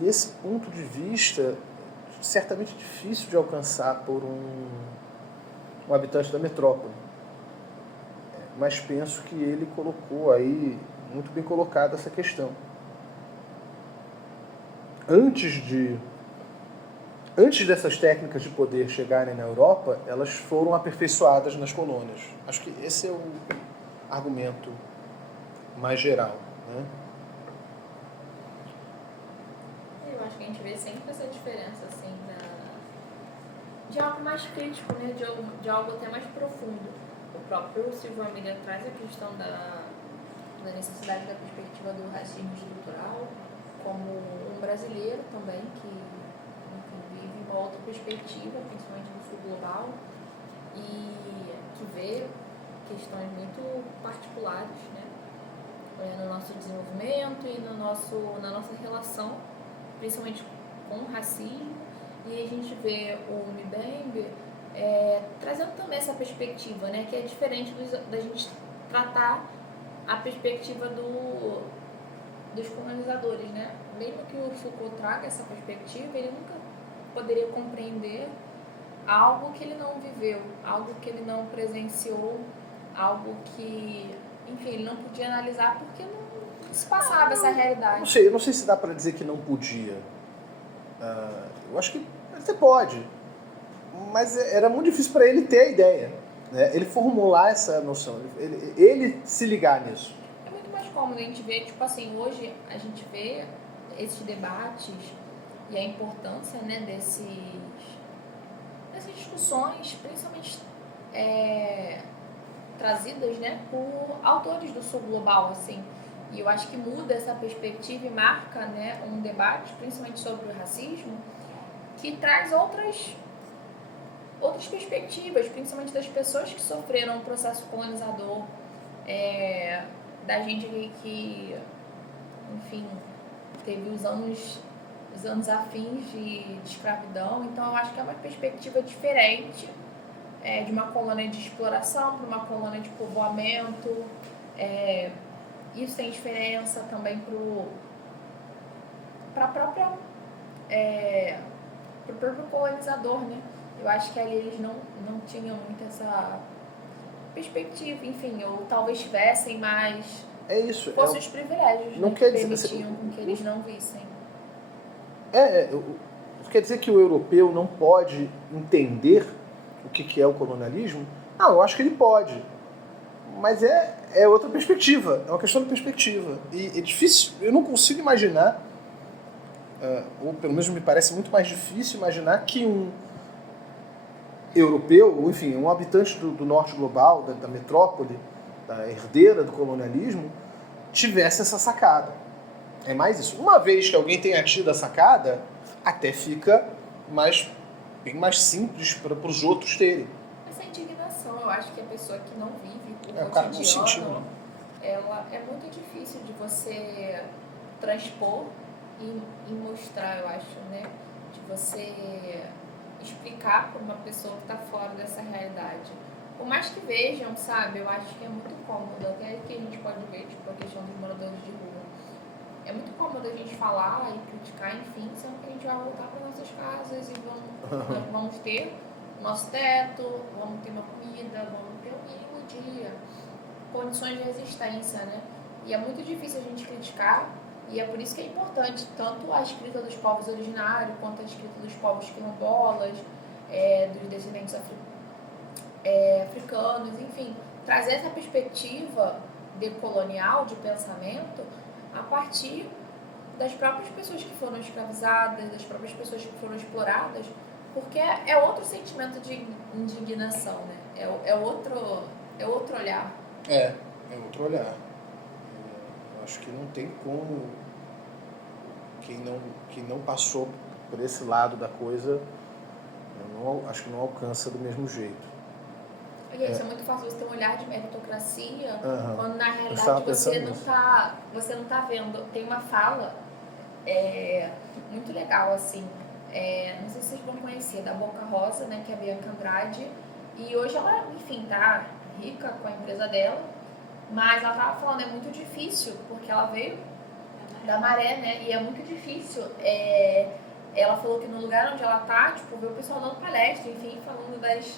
E esse ponto de vista certamente difícil de alcançar por um habitante da metrópole. Mas penso que ele colocou aí, muito bem colocada essa questão. Antes dessas técnicas de poder chegarem na Europa, elas foram aperfeiçoadas nas colônias. Acho que esse é o argumento mais geral, né? Eu acho que a gente vê sempre essa diferença, assim, de algo mais crítico, né? De algo até mais profundo. O próprio Silvio Almeida traz a questão da necessidade da perspectiva do racismo estrutural, como um brasileiro também, que vive uma outra perspectiva, principalmente no sul global, e que vê questões muito particulares, né, no nosso desenvolvimento e na nossa relação, principalmente com o racismo. E a gente vê o Mbembe trazendo também essa perspectiva, né, que é diferente da gente tratar a perspectiva dos colonizadores, né? Mesmo que o Foucault traga essa perspectiva, ele nunca poderia compreender algo que ele não viveu, algo que ele não presenciou, algo que, enfim, ele não podia analisar porque não se passava essa realidade. Eu não sei se dá para dizer que não podia. Eu acho que até pode, mas era muito difícil para ele ter a ideia, né? Ele formular essa noção, ele se ligar nisso. É muito mais cômodo a gente ver, tipo assim, hoje a gente vê esses debates e a importância, né, dessas discussões, principalmente trazidas, né, por autores do sul global, assim. E eu acho que muda essa perspectiva e marca, né, um debate, principalmente sobre o racismo, que traz outras perspectivas, principalmente das pessoas que sofreram o processo colonizador, da gente que, enfim, teve os anos afins de escravidão. Então, eu acho que é uma perspectiva diferente de uma colônia de exploração para uma colônia de povoamento. Isso tem diferença também para o próprio colonizador, né? Eu acho que ali eles não tinham muito essa perspectiva, enfim, ou talvez tivessem, mas fossem os privilégios, não né, quer que dizer, permitiam com que eles não vissem. Quer dizer que o europeu não pode entender o que é o colonialismo? Não, eu acho que ele pode, mas é outra perspectiva, é uma questão de perspectiva. E é difícil, eu não consigo imaginar, ou pelo menos me parece muito mais difícil imaginar que um europeu, ou enfim, um habitante do norte global, da metrópole, da herdeira do colonialismo, tivesse essa sacada. É mais isso. Uma vez que alguém tenha tido a sacada, até fica bem mais simples para os outros terem. Essa indignação, eu acho que a pessoa que não vive o o cara não sentiu, cotidiano, né? ela é muito difícil de você transpor e mostrar, eu acho, né? De você explicar para uma pessoa que está fora dessa realidade. Por mais que vejam, sabe, eu acho que é muito cômodo, até que a gente pode ver, tipo, a questão dos moradores de rua. É muito cômodo a gente falar e criticar, enfim, sendo que a gente vai voltar para nossas casas e nós vamos ter o nosso teto, vamos ter uma comida, vamos ter o mínimo de condições de resistência, né? E é muito difícil a gente criticar, e é por isso que é importante tanto a escrita dos povos originários, quanto a escrita dos povos quilombolas, dos descendentes africanos, enfim, trazer essa perspectiva decolonial de pensamento a partir das próprias pessoas que foram escravizadas, das próprias pessoas que foram exploradas, porque é outro sentimento de indignação, né? É outro olhar. É outro olhar. Eu acho que não tem como quem não passou por esse lado da coisa, acho que não alcança do mesmo jeito. Isso é muito fácil você ter um olhar de meritocracia, quando na realidade você não tá vendo. Tem uma fala muito legal, assim, não sei se vocês vão conhecer, da Boca Rosa, né, que é a Bianca Andrade, e hoje ela, enfim, tá rica com a empresa dela, mas ela tava falando, é muito difícil, porque ela veio da Maré, né, e é muito difícil, ela falou que no lugar onde ela tá, tipo, vê o pessoal dando palestra, enfim, falando das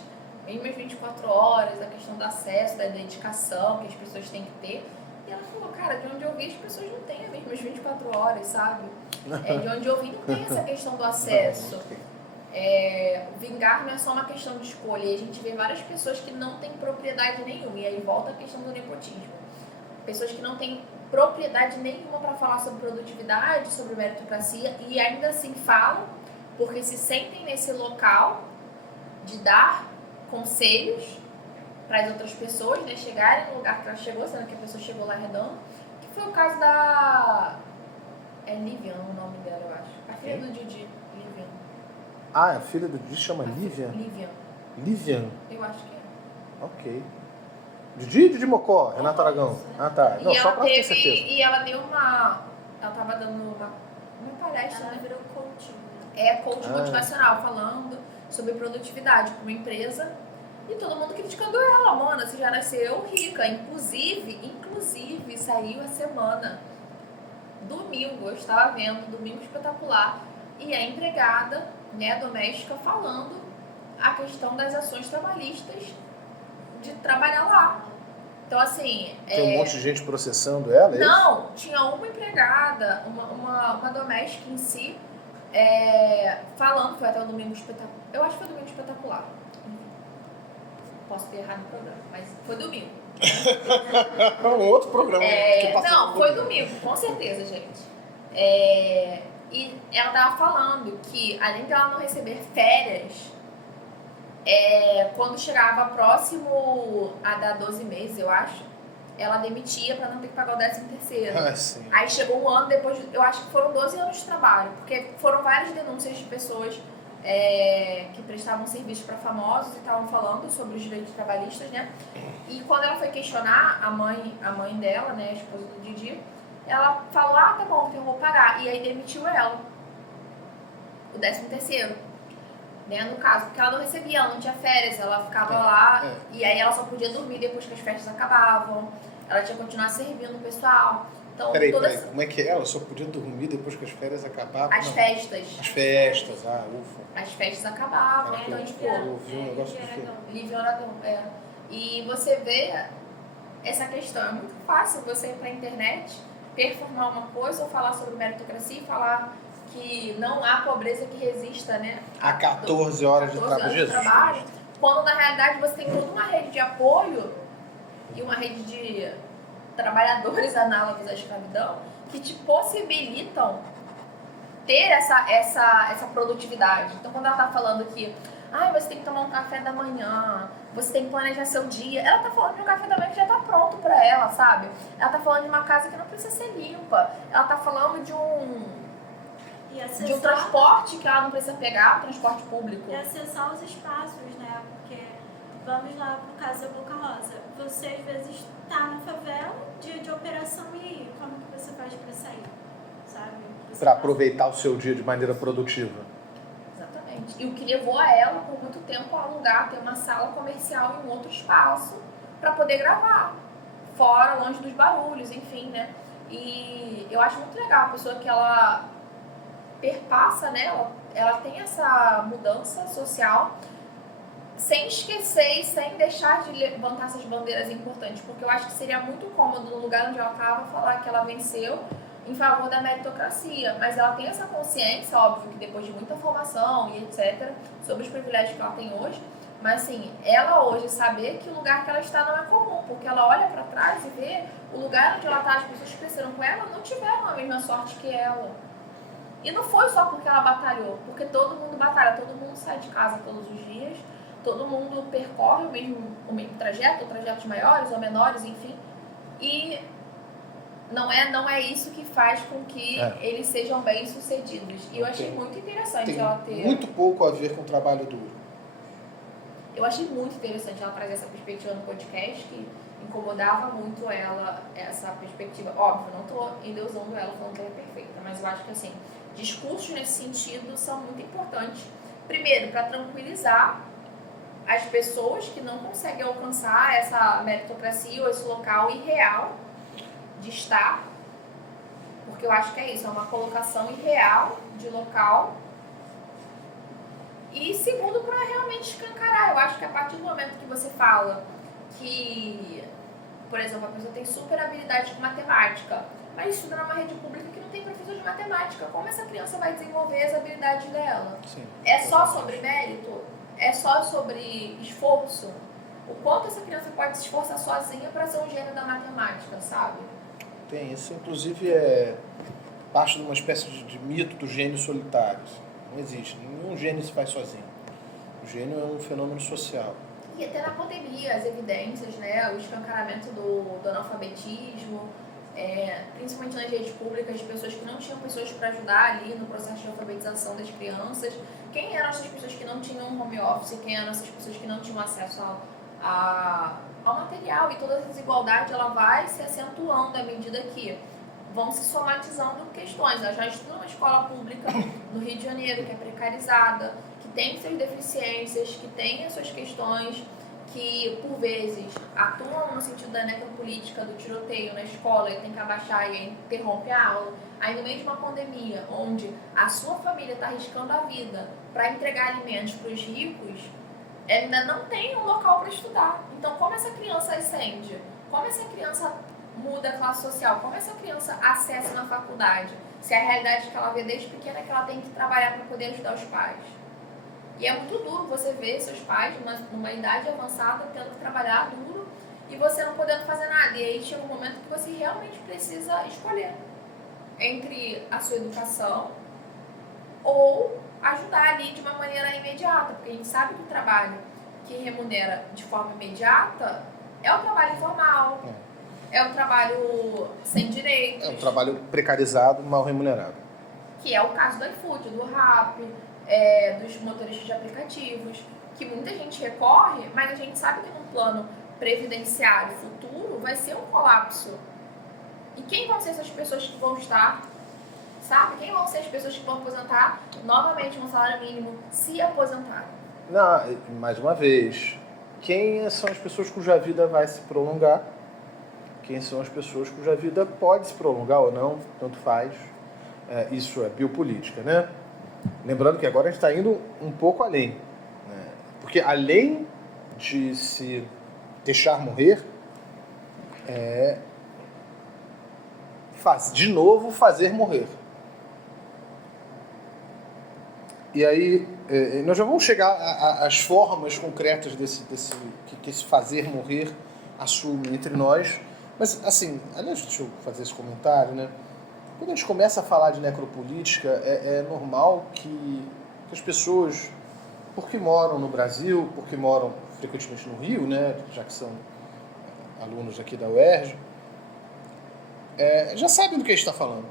mesmas 24 horas, da questão do acesso, da dedicação que as pessoas têm que ter. E ela falou, cara, de onde eu vi as pessoas não têm as mesmas 24 horas, sabe? De onde eu vi não tem essa questão do acesso. Vingar não é só uma questão de escolha. E a gente vê várias pessoas que não têm propriedade nenhuma. E aí volta a questão do nepotismo. Pessoas que não têm propriedade nenhuma para falar sobre produtividade, sobre meritocracia, e ainda assim falam, porque se sentem nesse local de dar conselhos para as outras pessoas, né, chegarem no lugar que ela chegou, sendo que a pessoa chegou lá redondo, que foi o caso da... Livian o nome dela, eu acho. A filha do Didi, Livian. Ah, a filha do Didi chama Livian? Livian? Eu acho que é. Ok. Didi Mocó, Renato Aragão. Ah, tá. Não, só pra ter certeza. E ela deu uma... Ela tava dando uma palestra, Ela né? virou coaching, né? Coach motivacional, falando sobre produtividade para uma empresa. E todo mundo criticando ela, mano, você já nasceu rica. Inclusive, saiu a semana, domingo, eu estava vendo, Domingo Espetacular, e a empregada, né, doméstica, falando a questão das ações trabalhistas de trabalhar lá. Então, assim... Tem um monte de gente processando ela, é isso? Não, tinha uma empregada, uma doméstica em si, falando, foi até o Domingo Espetacular. Eu acho que foi o Domingo Espetacular. Posso ter errado no programa, mas foi domingo. Um outro programa que passou. Não, foi domingo, com certeza, gente. E ela tava falando que, além de ela não receber férias, quando chegava próximo a dar 12 meses, eu acho, ela demitia pra não ter que pagar o 13º. Sim. Aí chegou um ano depois, eu acho que foram 12 anos de trabalho, porque foram várias denúncias de pessoas que prestavam serviço para famosos e estavam falando sobre os direitos trabalhistas, né? E quando ela foi questionar a mãe dela, né, a esposa do Didi, ela falou, tá bom, então eu vou pagar. E aí demitiu ela, o 13º, né, no caso, porque ela não recebia, ela não tinha férias, ela ficava lá, e aí ela só podia dormir depois que as festas acabavam, ela tinha que continuar servindo o pessoal. Então, Peraí, como é que é? Ela só podia dormir depois que as férias acabavam? As festas. As festas, ufa. As festas acabavam, Ela então, tipo... Eu ouvi um negócio Lívia Aragão, E você vê essa questão, é muito fácil você ir pra internet, performar uma coisa ou falar sobre meritocracia e falar que não há pobreza que resista, né? A 14 horas de trabalho. Quando na realidade você tem toda uma rede de apoio e uma rede de trabalhadores análogos à escravidão que te possibilitam ter essa produtividade. Então, quando ela tá falando que você tem que tomar um café da manhã, você tem que planejar seu dia, ela tá falando de um café da manhã que já tá pronto pra ela, sabe? Ela tá falando de uma casa que não precisa ser limpa. Ela tá falando de um transporte que ela não precisa pegar, um transporte público. E acessar os espaços, né? Porque, vamos lá pro caso da Boca Rosa. Você, às vezes, tá na favela, dia de operação, e como que você faz pra sair, sabe? Para aproveitar o seu dia de maneira produtiva. Exatamente. E o que levou a ela, por muito tempo, a alugar, ter uma sala comercial em um outro espaço para poder gravar. Fora, longe dos barulhos, enfim, né? E eu acho muito legal a pessoa que ela perpassa, né? Ela tem essa mudança social sem esquecer e sem deixar de levantar essas bandeiras importantes. Porque eu acho que seria muito cômodo, no lugar onde ela estava, falar que ela venceu em favor da meritocracia, mas ela tem essa consciência, óbvio, que depois de muita formação e etc., sobre os privilégios que ela tem hoje, Mas assim, ela hoje saber que o lugar que ela está não é comum, porque ela olha pra trás e vê o lugar onde ela tá, as pessoas que cresceram com ela não tiveram a mesma sorte que ela. E não foi só porque ela batalhou, porque todo mundo batalha, todo mundo sai de casa todos os dias, todo mundo percorre o mesmo trajeto, ou trajetos maiores ou menores, enfim. E não é isso que faz com que eles sejam bem-sucedidos. E eu achei muito interessante ela ter... Tem muito pouco a ver com o trabalho duro. Eu achei muito interessante ela trazer essa perspectiva no podcast, que incomodava muito ela, essa perspectiva. Óbvio, não estou endeusando ela falando que ela é perfeita, mas eu acho que, assim, discursos nesse sentido são muito importantes. Primeiro, para tranquilizar as pessoas que não conseguem alcançar essa meritocracia ou esse local irreal de estar, porque eu acho que é isso, é uma colocação irreal de local. E segundo, para realmente escancarar. Eu acho que a partir do momento que você fala que, por exemplo, a pessoa tem super habilidade com matemática, mas estuda numa rede pública que não tem professor de matemática, como essa criança vai desenvolver as habilidades dela? Sim. É só sobre mérito? É só sobre esforço? O quanto essa criança pode se esforçar sozinha para ser um gênio da matemática, sabe? Tem isso, inclusive é parte de uma espécie de mito dos gênios solitários. Não existe, nenhum gênio se faz sozinho. O gênio é um fenômeno social. E até na pandemia, as evidências, né, o escancaramento do analfabetismo, principalmente nas redes públicas, de pessoas que não tinham pessoas para ajudar ali no processo de alfabetização das crianças. Quem eram essas pessoas que não tinham home office? Quem eram essas pessoas que não tinham acesso ao material? E toda essa desigualdade ela vai se acentuando à medida que vão se somatizando questões. Eu já estudo numa escola pública no Rio de Janeiro, que é precarizada, que tem suas deficiências, que tem as suas questões, que, por vezes, atuam no sentido da necropolítica, do tiroteio na escola, e tem que abaixar e interrompe a aula. Aí, no meio de uma pandemia, onde a sua família está arriscando a vida para entregar alimentos para os ricos, ainda não tem um local para estudar. Então, como essa criança ascende? Como essa criança muda a classe social? Como essa criança acessa na faculdade? Se a realidade que ela vê desde pequena é que ela tem que trabalhar para poder ajudar os pais. E é muito duro você ver seus pais numa idade avançada tendo que trabalhar duro e você não podendo fazer nada. E aí chega um momento que você realmente precisa escolher entre a sua educação ou ajudar ali de uma maneira imediata. Porque a gente sabe que o trabalho que remunera de forma imediata é o trabalho informal. É um trabalho sem direitos. É um trabalho precarizado, mal remunerado. Que é o caso do iFood, do Rappi, dos motoristas de aplicativos, que muita gente recorre, mas a gente sabe que num plano previdenciário futuro vai ser um colapso. E quem vão ser essas pessoas que vão estar, sabe? Quem vão ser as pessoas que vão aposentar novamente um salário mínimo, se aposentarem? Não, mais uma vez, quem são as pessoas cuja vida vai se prolongar? Quem são as pessoas cuja vida pode se prolongar ou não, tanto faz. Isso é biopolítica, né? Lembrando que agora a gente está indo um pouco além. Né? Porque além de se deixar morrer, de novo fazer morrer. E aí, nós já vamos chegar às formas concretas que esse fazer morrer assume entre nós. Mas, assim, aliás, deixa eu fazer esse comentário, né? Quando a gente começa a falar de necropolítica, é normal que as pessoas, porque moram no Brasil, porque moram frequentemente no Rio, né, já que são alunos aqui da UERJ, já sabem do que a gente está falando.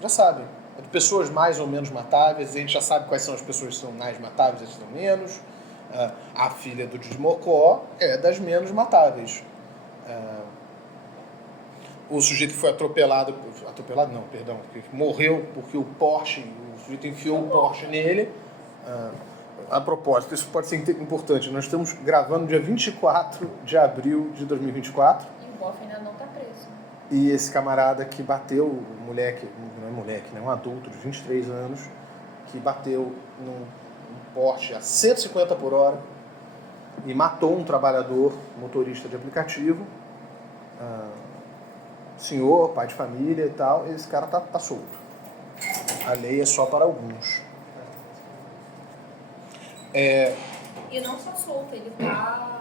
Já sabem. É de pessoas mais ou menos matáveis, a gente já sabe quais são as pessoas que são mais matáveis e as que são menos. A filha do Desmocó é das menos matáveis. O sujeito que foi atropelado não, perdão, que morreu porque o sujeito enfiou o Porsche nele. A propósito, isso pode ser importante, nós estamos gravando dia 24 de abril de 2024. E o Boff ainda não está preso. E esse camarada que bateu, não é moleque, né, um adulto de 23 anos, que bateu num Porsche a 150 por hora e matou um trabalhador, motorista de aplicativo, senhor, pai de família e tal, e esse cara tá solto. A lei é só para alguns. E não só solto, ele tá...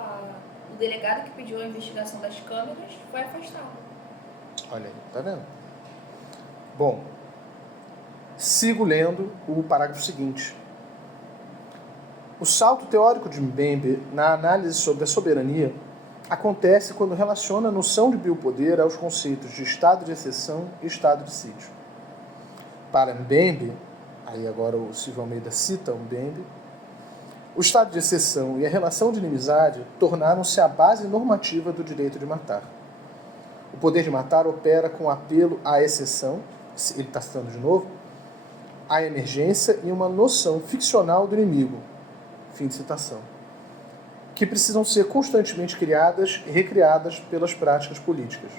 O delegado que pediu a investigação das câmeras foi afastado. Olha aí, tá vendo? Bom, sigo lendo o parágrafo seguinte. O salto teórico de Mbembe na análise sobre a soberania acontece quando relaciona a noção de biopoder aos conceitos de estado de exceção e estado de sítio. Para Mbembe, aí agora o Silvio Almeida cita o Mbembe, o estado de exceção e a relação de inimizade tornaram-se a base normativa do direito de matar. O poder de matar opera com apelo à exceção, ele está citando de novo, à emergência e uma noção ficcional do inimigo, fim de citação, que precisam ser constantemente criadas e recriadas pelas práticas políticas.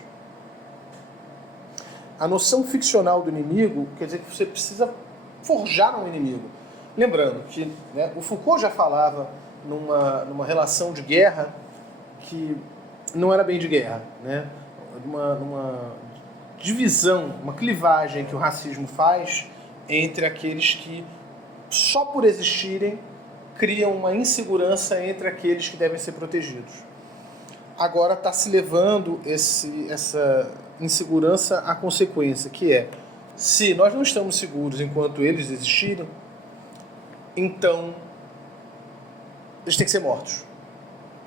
A noção ficcional do inimigo quer dizer que você precisa forjar um inimigo. Lembrando que, né, o Foucault já falava numa relação de guerra que não era bem de guerra, né? Numa divisão, uma clivagem que o racismo faz entre aqueles que, só por existirem, criam uma insegurança entre aqueles que devem ser protegidos. Agora está se levando essa insegurança à consequência, que é, se nós não estamos seguros enquanto eles existirem, então eles têm que ser mortos.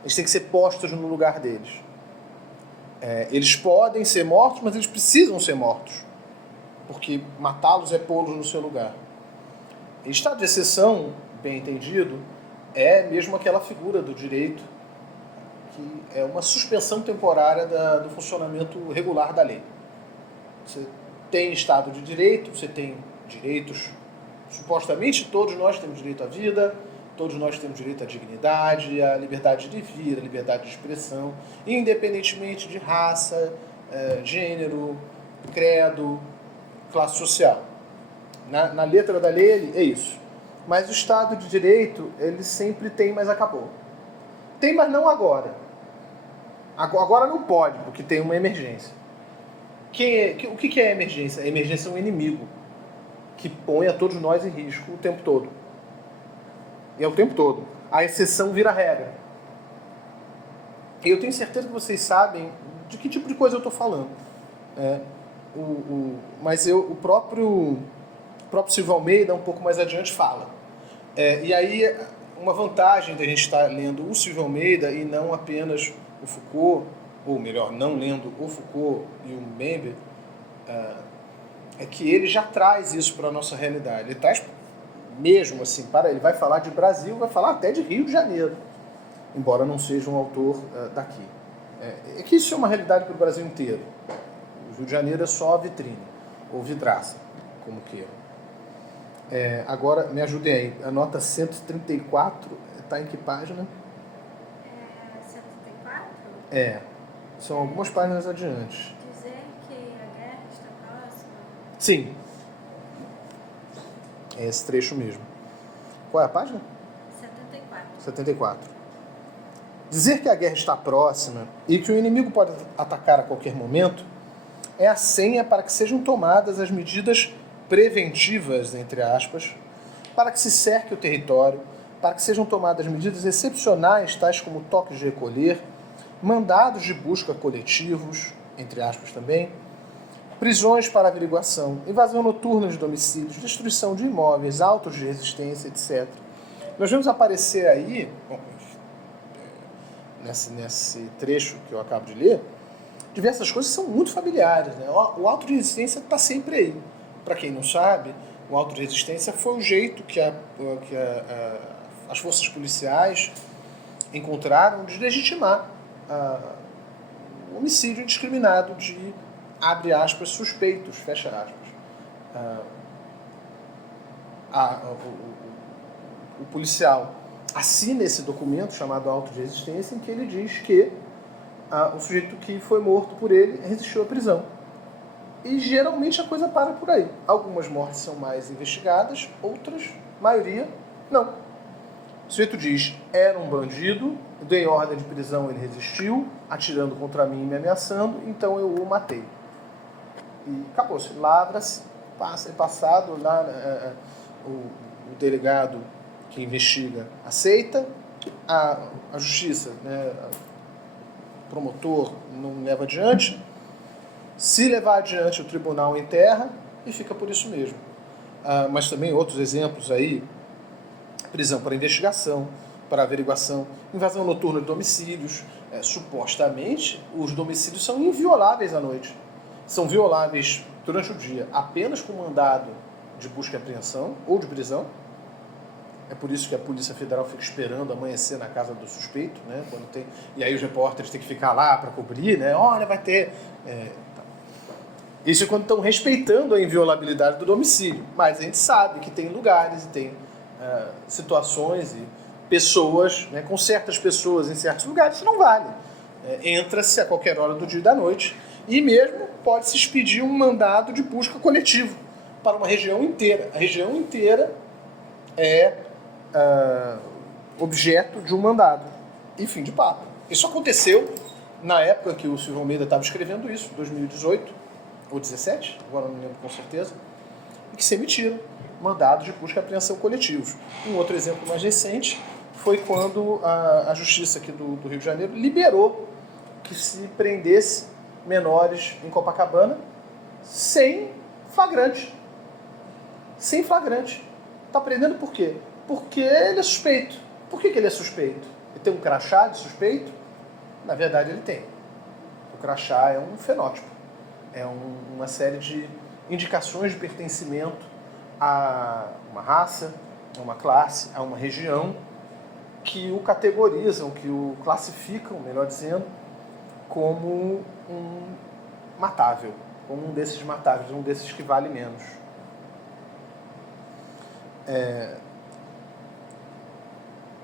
Eles têm que ser postos no lugar deles. Eles podem ser mortos, mas eles precisam ser mortos, porque matá-los é pô-los no seu lugar. Estado de exceção, bem entendido, é mesmo aquela figura do direito que é uma suspensão temporária do funcionamento regular da lei. Você tem Estado de Direito, você tem direitos, supostamente todos nós temos direito à vida, todos nós temos direito à dignidade, à liberdade de vir, à liberdade de expressão, independentemente de raça, gênero, credo, classe social. Na letra da lei é isso. Mas o Estado de Direito, ele sempre tem, mas acabou. Tem, mas não agora. Agora não pode, porque tem uma emergência. O que é emergência? A emergência é um inimigo que põe a todos nós em risco o tempo todo. E é o tempo todo. A exceção vira regra. E eu tenho certeza que vocês sabem de que tipo de coisa eu estou falando. Mas o próprio Silvio Almeida, um pouco mais adiante, fala. E aí, uma vantagem da gente estar lendo o Silvio Almeida e não apenas o Foucault, ou melhor, não lendo o Foucault e o Mbembe, é que ele já traz isso para a nossa realidade. Ele traz mesmo assim, ele vai falar de Brasil, vai falar até de Rio de Janeiro, embora não seja um autor daqui. É que isso é uma realidade para o Brasil inteiro. O Rio de Janeiro é só vitrine, ou vidraça, como queiram. Agora, me ajudem aí, a nota 134 está em que página? 134? São algumas páginas adiante. Dizer que a guerra está próxima. Sim. É esse trecho mesmo. Qual é a página? 74. Dizer que a guerra está próxima e que o inimigo pode atacar a qualquer momento é a senha para que sejam tomadas as medidas preventivas, entre aspas, para que se cerque o território, para que sejam tomadas medidas excepcionais, tais como toques de recolher, mandados de busca coletivos, entre aspas também, prisões para averiguação, invasão noturna de domicílios, destruição de imóveis, autos de resistência, etc. Nós vemos aparecer aí, nesse trecho que eu acabo de ler, diversas coisas que são muito familiares, né? O auto de resistência está sempre aí. Para quem não sabe, o auto de resistência foi o jeito que as forças policiais encontraram de legitimar o homicídio indiscriminado de, abre aspas, suspeitos, fecha aspas. O policial assina esse documento chamado auto de resistência, em que ele diz que o sujeito que foi morto por ele resistiu à prisão. E geralmente a coisa para por aí. Algumas mortes são mais investigadas, outras, maioria, não. O sujeito diz, era um bandido, dei ordem de prisão, ele resistiu, atirando contra mim e me ameaçando, então eu o matei. E acabou-se. Lavra-se, é passado, lá o delegado que investiga aceita, a justiça, né, o promotor não leva adiante, se levar adiante o tribunal enterra e fica por isso mesmo. Mas também outros exemplos aí, prisão para investigação, para averiguação, invasão noturna de domicílios. Supostamente, os domicílios são invioláveis à noite. São violáveis durante o dia apenas com mandado de busca e apreensão ou de prisão. É por isso que a Polícia Federal fica esperando amanhecer na casa do suspeito, né? Quando tem... E aí os repórteres têm que ficar lá para cobrir, né? Olha, vai ter... Isso é quando estão respeitando a inviolabilidade do domicílio. Mas a gente sabe que tem lugares e tem situações e pessoas, né, com certas pessoas em certos lugares, isso não vale. Entra-se a qualquer hora do dia e da noite e mesmo pode-se expedir um mandado de busca coletivo para uma região inteira. A região inteira é objeto de um mandado. E fim de papo. Isso aconteceu na época que o Silvio Almeida estava escrevendo isso, 2018 ou 2017, agora não me lembro com certeza, e que se emitiram mandados de busca e apreensão coletivos. Um outro exemplo mais recente foi quando a Justiça aqui do Rio de Janeiro liberou que se prendesse menores em Copacabana sem flagrante. Sem flagrante. Está prendendo por quê? Porque ele é suspeito. Por que ele é suspeito? Ele tem um crachá de suspeito? Na verdade, ele tem. O crachá é um fenótipo. É uma série de indicações de pertencimento a uma raça, a uma classe, a uma região que o categorizam, que o classificam, melhor dizendo, como um matável, como um desses matáveis, um desses que vale menos.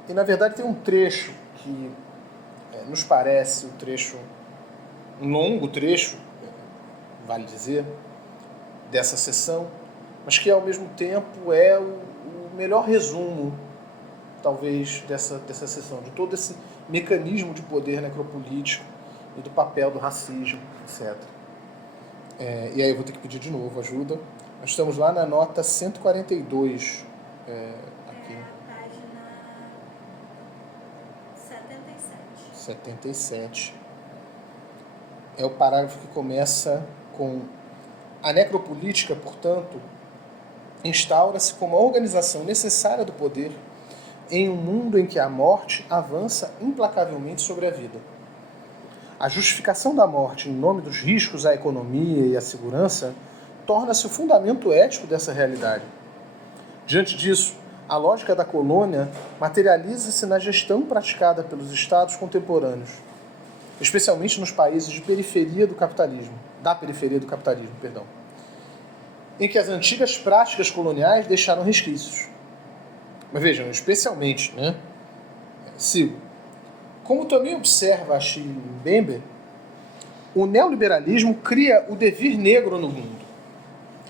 E, na verdade, tem um trecho que nos parece um longo trecho, vale dizer, dessa sessão, mas que, ao mesmo tempo, é o melhor resumo, talvez, dessa sessão, de todo esse mecanismo de poder necropolítico e do papel do racismo, etc. E aí eu vou ter que pedir de novo ajuda. Nós estamos lá na nota 142, aqui. A página 77. 77. É o parágrafo que começa com: a necropolítica, portanto, instaura-se como a organização necessária do poder em um mundo em que a morte avança implacavelmente sobre a vida. A justificação da morte em nome dos riscos à economia e à segurança torna-se o fundamento ético dessa realidade. Diante disso, a lógica da colônia materializa-se na gestão praticada pelos estados contemporâneos, especialmente nos países da periferia do capitalismo, em que as antigas práticas coloniais deixaram resquícios. Mas vejam, especialmente, né? Sigo. Como também observa Achille Mbembe, o neoliberalismo cria o devir negro no mundo.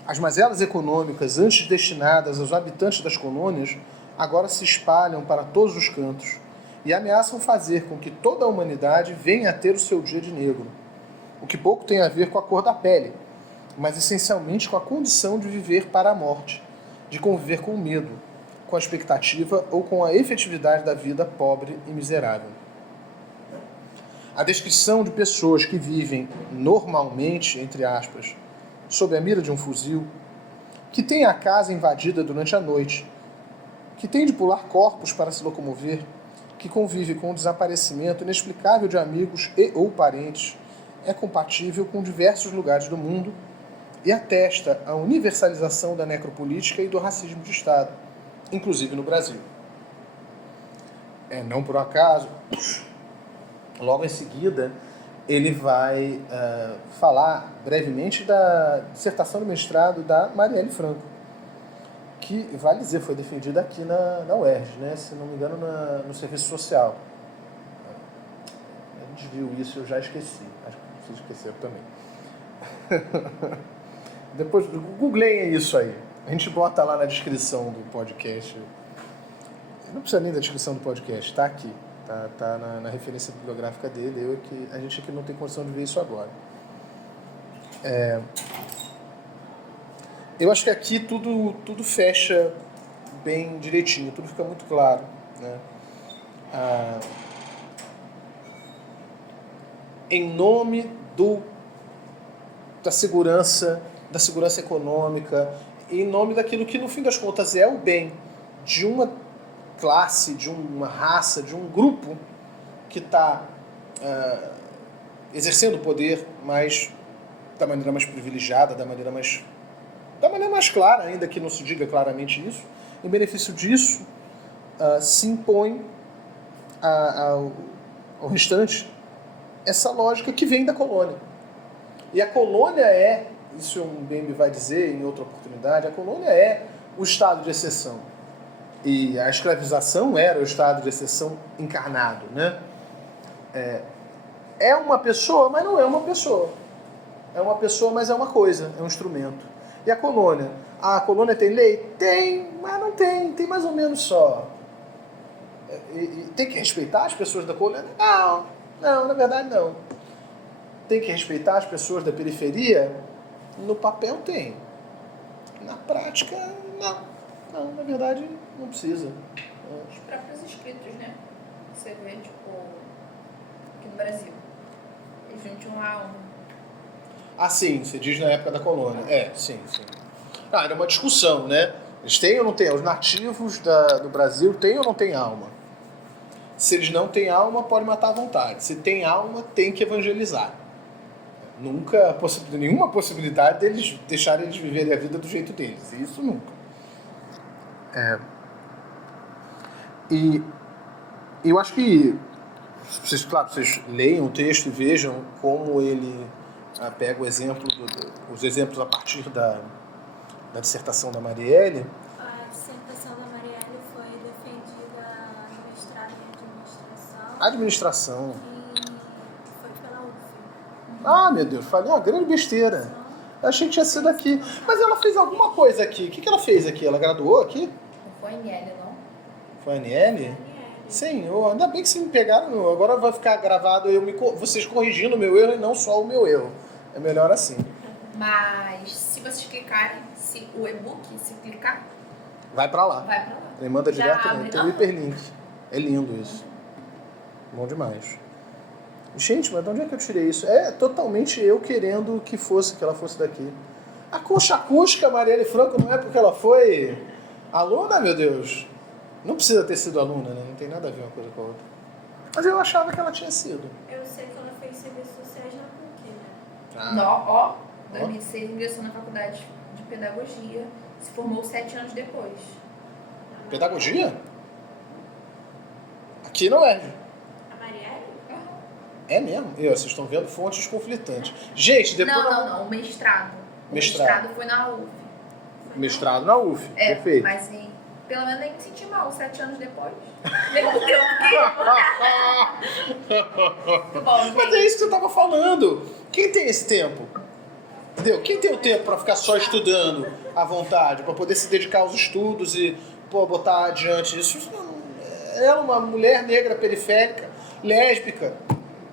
As mazelas econômicas antes destinadas aos habitantes das colônias agora se espalham para todos os cantos e ameaçam fazer com que toda a humanidade venha a ter o seu dia de negro, o que pouco tem a ver com a cor da pele, mas essencialmente com a condição de viver para a morte, de conviver com o medo, com a expectativa ou com a efetividade da vida pobre e miserável. A descrição de pessoas que vivem normalmente, entre aspas, sob a mira de um fuzil, que têm a casa invadida durante a noite, que tem de pular corpos para se locomover, que convive com o desaparecimento inexplicável de amigos e ou parentes, é compatível com diversos lugares do mundo e atesta a universalização da necropolítica e do racismo de Estado, inclusive no Brasil. Não por acaso, logo em seguida, ele vai falar brevemente da dissertação de mestrado da Marielle Franco, que, vale dizer, foi defendida aqui na UERJ, né? Se não me engano, no Serviço Social. A gente viu isso, eu já esqueci. Acho que vocês esqueceram também. Depois, googleiem isso aí. A gente bota lá na descrição do podcast. Não precisa nem da descrição do podcast, tá aqui. Tá na referência bibliográfica dele. A gente aqui não tem condição de ver isso agora. Eu acho que aqui tudo fecha bem direitinho, tudo fica muito claro, né? em nome da segurança econômica, em nome daquilo que, no fim das contas, é o bem de uma classe, de uma raça, de um grupo que está exercendo o poder da maneira mais privilegiada, da maneira mais clara, ainda que não se diga claramente isso. Em benefício disso, se impõe ao restante essa lógica que vem da colônia. E a colônia isso o Mbembe vai dizer em outra oportunidade, a colônia é o estado de exceção. E a escravização era o estado de exceção encarnado, né? É uma pessoa, mas não é uma pessoa. É uma pessoa, mas é uma coisa, é um instrumento. E a colônia? A colônia tem lei? Tem, mas não tem. Tem mais ou menos só. E tem que respeitar as pessoas da colônia? Não, na verdade não. Tem que respeitar as pessoas da periferia? No papel tem. Na prática, não. Não, na verdade, não precisa. Os próprios escritos, né? Você vê, tipo, aqui no Brasil. Eles não tinham alma. Ah, sim, você diz na época da colônia. Sim. Era uma discussão, né? Eles têm ou não têm? Os nativos do Brasil têm ou não têm alma? Se eles não têm alma, pode matar à vontade. Se tem alma, tem que evangelizar. Nunca, nenhuma possibilidade deles deixarem eles viverem a vida do jeito deles. Isso nunca. E eu acho que, vocês leiam o texto e vejam como ele pega os exemplos a partir da dissertação da Marielle. A dissertação da Marielle foi defendida no mestrado em administração. Administração. E foi pela UF. Ah, meu Deus, falei uma grande besteira. Eu achei que tinha sido aqui. Mas ela fez alguma coisa aqui. O que ela fez aqui? Ela graduou aqui? Não foi em L, não? Foi a Aniele? Senhor, ainda bem que vocês me pegaram. Agora vai ficar gravado vocês corrigindo o meu erro e não só o meu erro. É melhor assim. Mas se vocês clicarem, o e-book, se clicar, Vai pra lá. vai pra lá. Ele manda Já direto, abre. tem um hiperlink. É lindo isso. Bom demais. Gente, mas de onde é que eu tirei isso? É totalmente eu querendo que ela fosse daqui. A concha acústica, Marielle Franco, não é porque ela foi aluna, meu Deus? Não precisa ter sido aluna, né? Não tem nada a ver uma coisa com a outra. Mas eu achava que ela tinha sido. Eu sei que ela fez serviços sociais na PUC, né? Ah. 2006 ingressou na faculdade de pedagogia, se formou 7 anos depois. Pedagogia? Aqui não é. A Marielle? É mesmo? Vocês estão vendo fontes conflitantes. Gente, depois... Não, o mestrado. O mestrado foi na UF. Mestrado na UF, perfeito. Mas pelo menos nem me senti mal 7 anos depois. Meu Deus, que bom, Mas é isso que você estava falando. Quem tem esse tempo? Entendeu? Quem tem o tempo para ficar só estudando à vontade, para poder se dedicar aos estudos e botar adiante isso? Ela, uma mulher negra periférica, lésbica,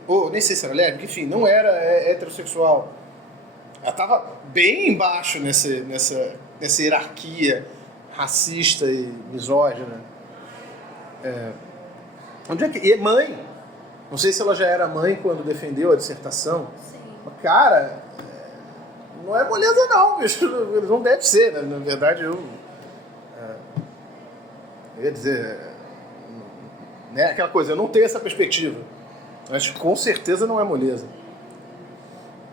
ou nem sei se era lésbica, enfim, não era heterossexual. Ela estava bem embaixo nessa hierarquia racista e misógina. Onde é que... E mãe. Não sei se ela já era mãe quando defendeu a dissertação. Sim. Mas, cara, não é moleza não, bicho. Não deve ser, né? Na verdade, eu ia dizer... Né? Aquela coisa, eu não tenho essa perspectiva. Mas com certeza não é moleza.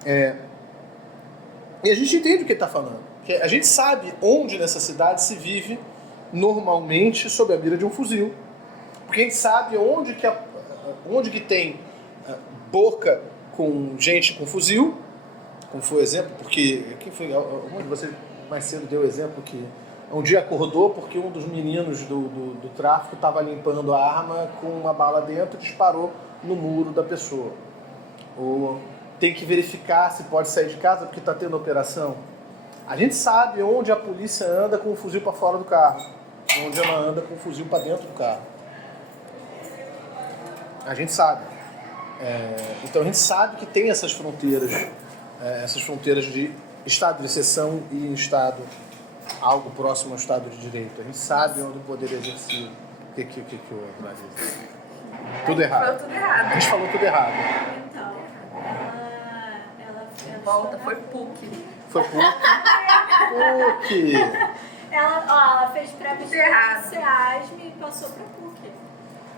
E a gente entende o que ele está falando. A gente sabe onde nessa cidade se vive normalmente sob a mira de um fuzil. Porque a gente sabe onde que tem boca com gente com fuzil, como foi o exemplo, porque um de vocês mais cedo deu o exemplo que um dia acordou porque um dos meninos do tráfico estava limpando a arma com uma bala dentro e disparou no muro da pessoa. Ou tem que verificar se pode sair de casa porque está tendo operação. A gente sabe onde a polícia anda com o fuzil para fora do carro, onde ela anda com o fuzil para dentro do carro. A gente sabe. Então a gente sabe que tem essas fronteiras de estado de exceção e estado algo próximo ao estado de direito. A gente sabe onde o poder é exercido. O que o Brasil? Tudo errado. Falou tudo errado. A gente falou tudo errado. Então, ela Volta, foi PUC. Foi PUC. Ela fez pré-vestibular Errado. no SEASM e passou pra PUC.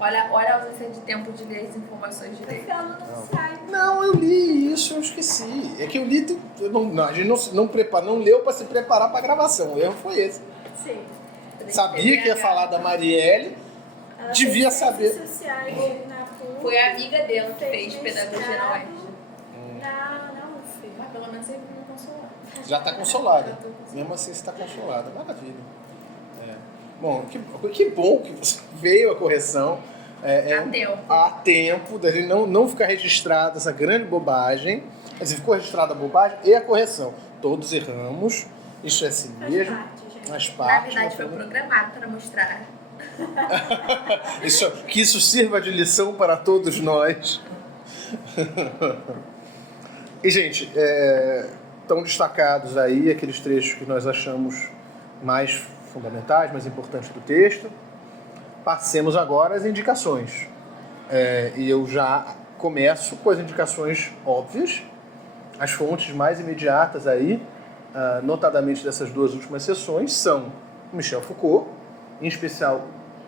Olha a ausência de tempo de ler as informações direito. Ela não sai. Não, eu li isso, eu esqueci. É que eu li, a gente não leu para se preparar para a gravação. O erro foi esse. Sim. Sabia que ia falar da Marielle, Ela devia fez saber. Ciências sociais na PUC. Foi a amiga dela que Fez fez pedagogia na mestrado. UERJ. Não, filho. Mas pelo menos ele me consolou. Já está consolada. Mesmo assim, você está consolada. Maravilha. Bom, que bom que você veio a correção. Há tempo, da gente não ficar registrada essa grande bobagem. Quer dizer, ficou registrada a bobagem e a correção. Todos erramos, isso é assim mesmo. Faz Na parte. verdade, foi programado para mostrar. Que isso sirva de lição para todos nós. E, gente, estão destacados aí aqueles trechos que nós achamos mais fundamentais, mais importantes do texto. Passemos agora às indicações. E eu já começo com as indicações óbvias, as fontes mais imediatas aí, notadamente dessas duas últimas sessões, são Michel Foucault, em especial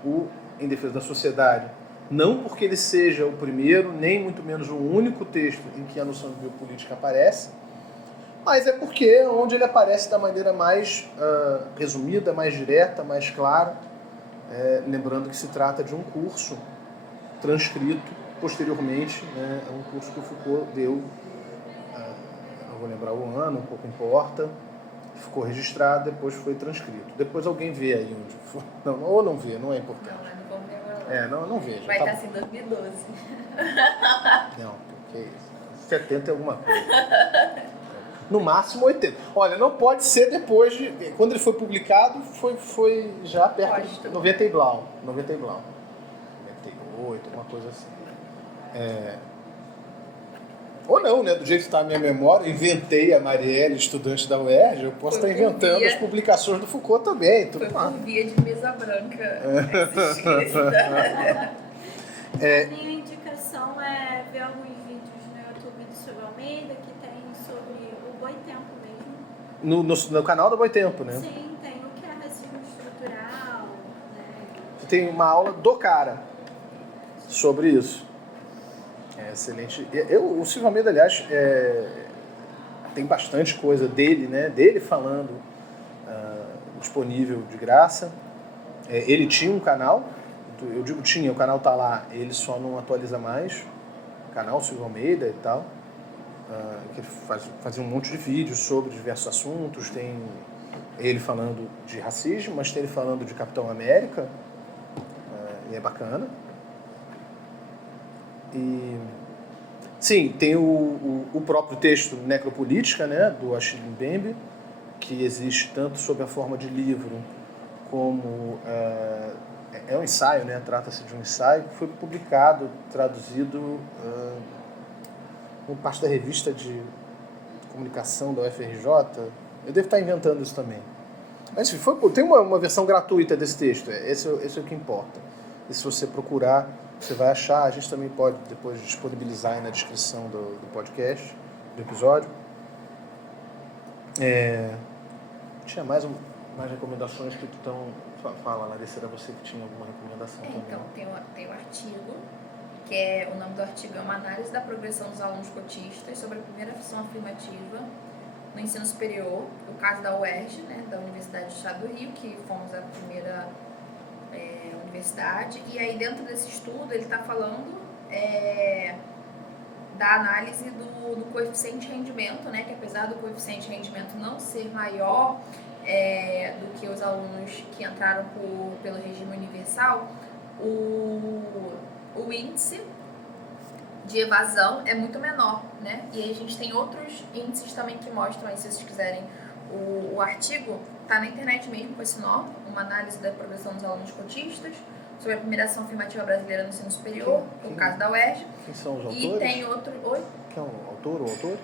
o Em Defesa da Sociedade, não porque ele seja o primeiro, nem muito menos o único texto em que a noção de biopolítica aparece, mas é porque é onde ele aparece da maneira mais resumida, mais direta, mais clara, lembrando que se trata de um curso transcrito posteriormente, né, é um curso que o Foucault deu, não vou lembrar o ano, pouco importa, ficou registrado, depois foi transcrito. Depois alguém vê aí onde foi. Ou não vê, não é importante. Não, mas não vamos ver agora. Não vejo. Vai Tá estar assim em 2012. Não, porque isso. 70 é alguma coisa. No máximo 80. Olha, não pode ser depois de... Quando ele foi publicado, foi já perto de 90 e blau. 90 e blau. 98, uma coisa assim. Ou não, né? Do jeito que está a minha memória, inventei a Marielle, estudante da UERJ, eu posso estar inventando as publicações do Foucault também. Foi por via de mesa branca. A minha indicação é ver alguns vídeos no YouTube do Silvio Almeida que tem sobre o Boitempo mesmo. No canal do Boitempo, né? Sim, tem o que é racismo estrutural, né? Tem uma aula do cara sobre isso. Excelente. O Silvio Almeida, aliás, tem bastante coisa dele, né? Dele falando disponível de graça. Ele tinha um canal, eu digo tinha, o canal tá lá, ele só não atualiza mais. O canal Silvio Almeida e tal. Que ele fazia um monte de vídeos sobre diversos assuntos. Tem ele falando de racismo, mas tem ele falando de Capitão América. E é bacana. E sim, tem o próprio texto Necropolítica, né, do Achille Mbembe, que existe tanto sob a forma de livro como é um ensaio, né, trata-se de um ensaio que foi publicado, traduzido como parte da revista de comunicação da UFRJ. Eu devo estar inventando isso também. Mas enfim, tem uma versão gratuita desse texto, esse é o que importa. E se você procurar, você vai achar. A gente também pode depois disponibilizar aí na descrição do podcast, do episódio. Tinha mais recomendações que tu tão... Fala, Larissa, era você que tinha alguma recomendação também. Então, tem um artigo, que o nome do artigo é uma análise da progressão dos alunos cotistas sobre a primeira função afirmativa no ensino superior, o caso da UERJ, né, da Universidade do Estado do Rio, que fomos a primeira universidade, e aí dentro desse estudo ele está falando da análise do coeficiente de rendimento, né, que apesar do coeficiente de rendimento não ser maior do que os alunos que entraram pelo regime universal, o índice de evasão é muito menor, né? E aí a gente tem outros índices também que mostram, aí, se vocês quiserem, o artigo está na internet mesmo com esse nome, uma análise da progressão dos alunos cotistas sobre a primeira ação afirmativa brasileira no ensino superior, o caso da UERJ. Quem são os autores? E tem outro... Oi? Quem é o autor ou autores?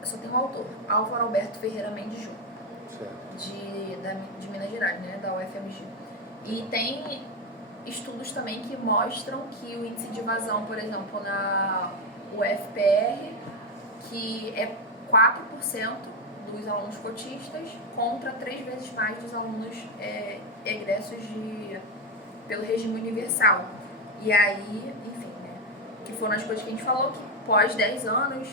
Eu só tenho o autor, Álvaro Alberto Ferreira Mendes Júnior. de Minas Gerais, né, da UFMG. E tem estudos também que mostram que o índice de evasão, por exemplo, na UFPR, que é 4% dos alunos cotistas contra 3 vezes mais dos alunos egressos pelo regime universal. E aí, enfim, né, que foram as coisas que a gente falou, que pós 10 anos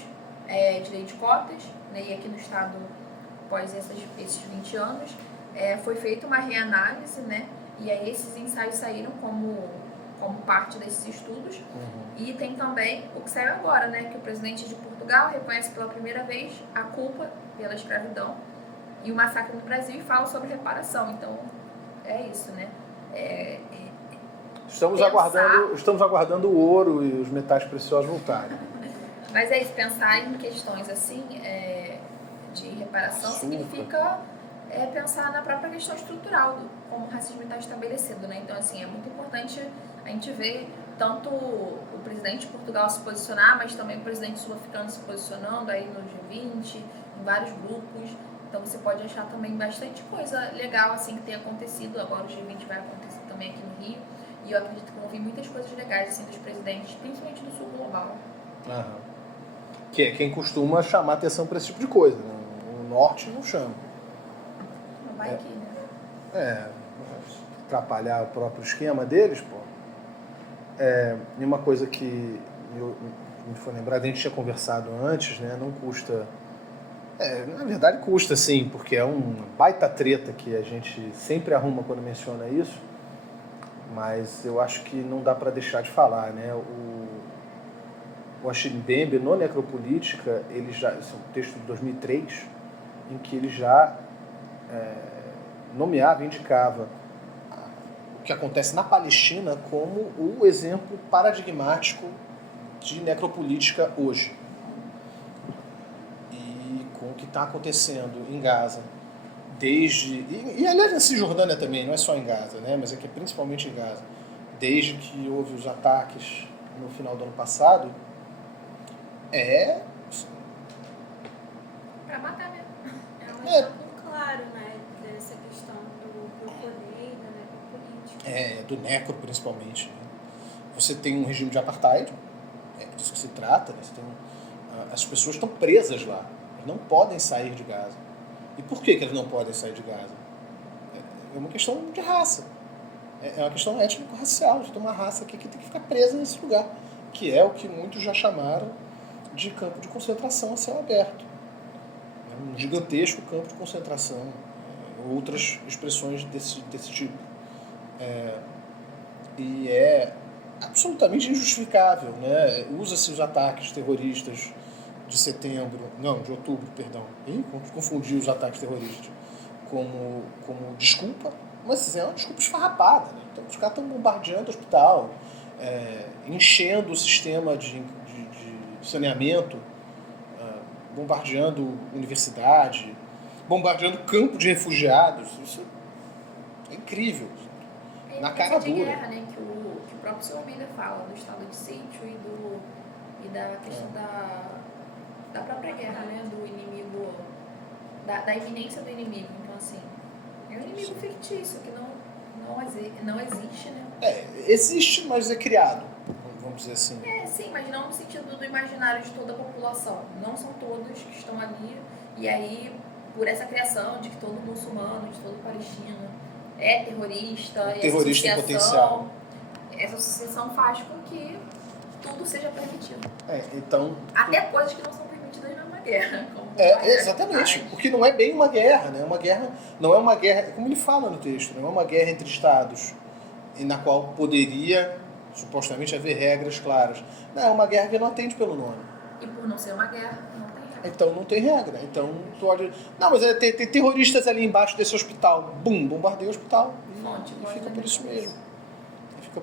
de lei de cotas, né, e aqui no estado, após esses 20 anos, foi feita uma reanálise, né, e aí esses ensaios saíram como parte desses estudos. E tem também o que saiu agora, né, que o presidente de Portugal reconhece pela primeira vez a culpa pela escravidão e o massacre no Brasil e fala sobre reparação. Então, é isso, né? Estamos aguardando o ouro e os metais preciosos voltarem. Mas é isso, pensar em questões assim, de reparação, significa pensar na própria questão estrutural, como o racismo está estabelecido, né? Então, assim, é muito importante a gente ver tanto o presidente de Portugal se posicionar, mas também o presidente sul-africano se posicionando aí no G20, em vários grupos. Então, você pode achar também bastante coisa legal, assim, que tem acontecido. Agora o G20 vai acontecer também aqui no Rio. E eu acredito que vão vir muitas coisas legais, assim, dos presidentes, principalmente do sul global. Que é quem costuma chamar atenção para esse tipo de coisa, né? O norte não chama. Não vai aqui, né? Atrapalhar o próprio esquema deles, pô. E uma coisa que me foi lembrado, a gente tinha conversado antes, né? Não custa... na verdade custa sim, porque é um baita treta que a gente sempre arruma quando menciona isso, mas eu acho que não dá para deixar de falar, né? O Achille Mbembe, no Necropolítica, ele já, esse é um texto de 2003, em que ele já nomeava, indicava o que acontece na Palestina como o exemplo paradigmático de necropolítica hoje. E com o que está acontecendo em Gaza, e aliás na Cisjordânia também, não é só em Gaza, né, mas é que é principalmente em Gaza, desde que houve os ataques no final do ano passado, Pra matar mesmo. É um exemplo claro, né, dessa questão do poder e da necropolítica. Do necro principalmente. Você tem um regime de apartheid, disso que se trata, né? As pessoas estão presas lá, elas não podem sair de Gaza. E por que elas não podem sair de Gaza? É uma questão de raça. É uma questão étnico-racial, de ter uma raça aqui que tem que ficar presa nesse lugar, que é o que muitos já chamaram de campo de concentração a céu aberto. É um gigantesco campo de concentração, outras expressões desse tipo. E é absolutamente injustificável, né? Usa-se os ataques terroristas de outubro, perdão. Confundi os ataques terroristas como desculpa, mas é uma desculpa esfarrapada, né? Então os caras estão bombardeando o hospital, enchendo o sistema de saneamento, bombardeando universidade, bombardeando campo de refugiados. Isso é incrível. Na cara de dura. Guerra, né, que o próprio senhor Miller fala do estado de sítio e da questão da própria guerra, né, do inimigo, da iminência do inimigo. Então, assim, é um inimigo fictício que não existe, né? Existe, mas é criado, vamos dizer assim. Sim, mas não no sentido do imaginário de toda a população. Não são todos que estão ali, e aí, por essa criação de que todo muçulmano, de todo palestino é terrorista, Terrorista em potencial. Essa associação faz com que tudo seja permitido. Então... Até coisas que não são permitidas numa guerra. Exatamente, porque não é bem uma guerra, né? Uma guerra não é uma guerra, como ele fala no texto, não é uma guerra entre estados, na qual poderia, supostamente, haver regras claras. Não, é uma guerra que não atende pelo nome. E por não ser uma guerra, não tem regra. Então não tem regra. Então pode... Não, mas tem terroristas ali embaixo desse hospital. Bum, bombardeia o hospital. E fica por isso mesmo. Acho que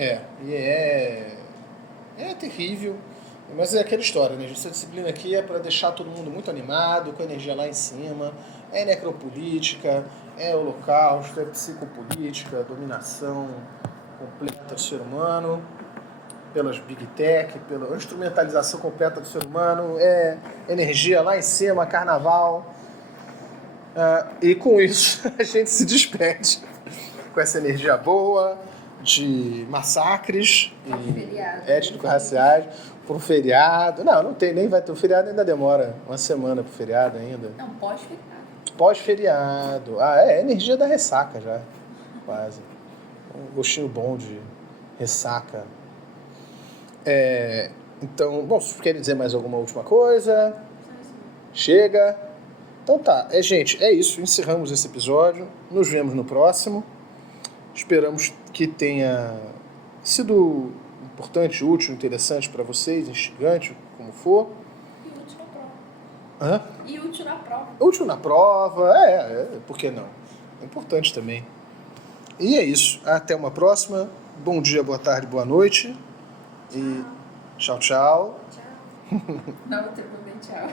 é isso. E é terrível. Mas é aquela história, né? Essa disciplina aqui é para deixar todo mundo muito animado, com a energia lá em cima. É necropolítica, é holocausto, é psicopolítica, dominação completa do ser humano. pelas Big Tech, pela instrumentalização completa do ser humano, energia lá em cima, carnaval. E com isso a gente se despede com essa energia boa de massacres Feriado. étnico-raciais por um feriado. Não tem, nem vai ter. O feriado ainda demora uma semana pro feriado ainda. Não, pós-feriado. Pós-feriado. Energia da ressaca já, quase. Um gostinho bom de ressaca. Então, bom, vocês querem dizer mais alguma última coisa? Chega. Então tá, gente, é isso. Encerramos esse episódio. Nos vemos no próximo. Esperamos que tenha sido importante, útil, interessante para vocês, instigante, como for. E útil na prova. Hã? E útil na prova. Útil na prova, por que não? É importante também. E é isso. Até uma próxima. Bom dia, boa tarde, boa noite. E tchau, tchau. Tchau. Não, eu tenho que tchau.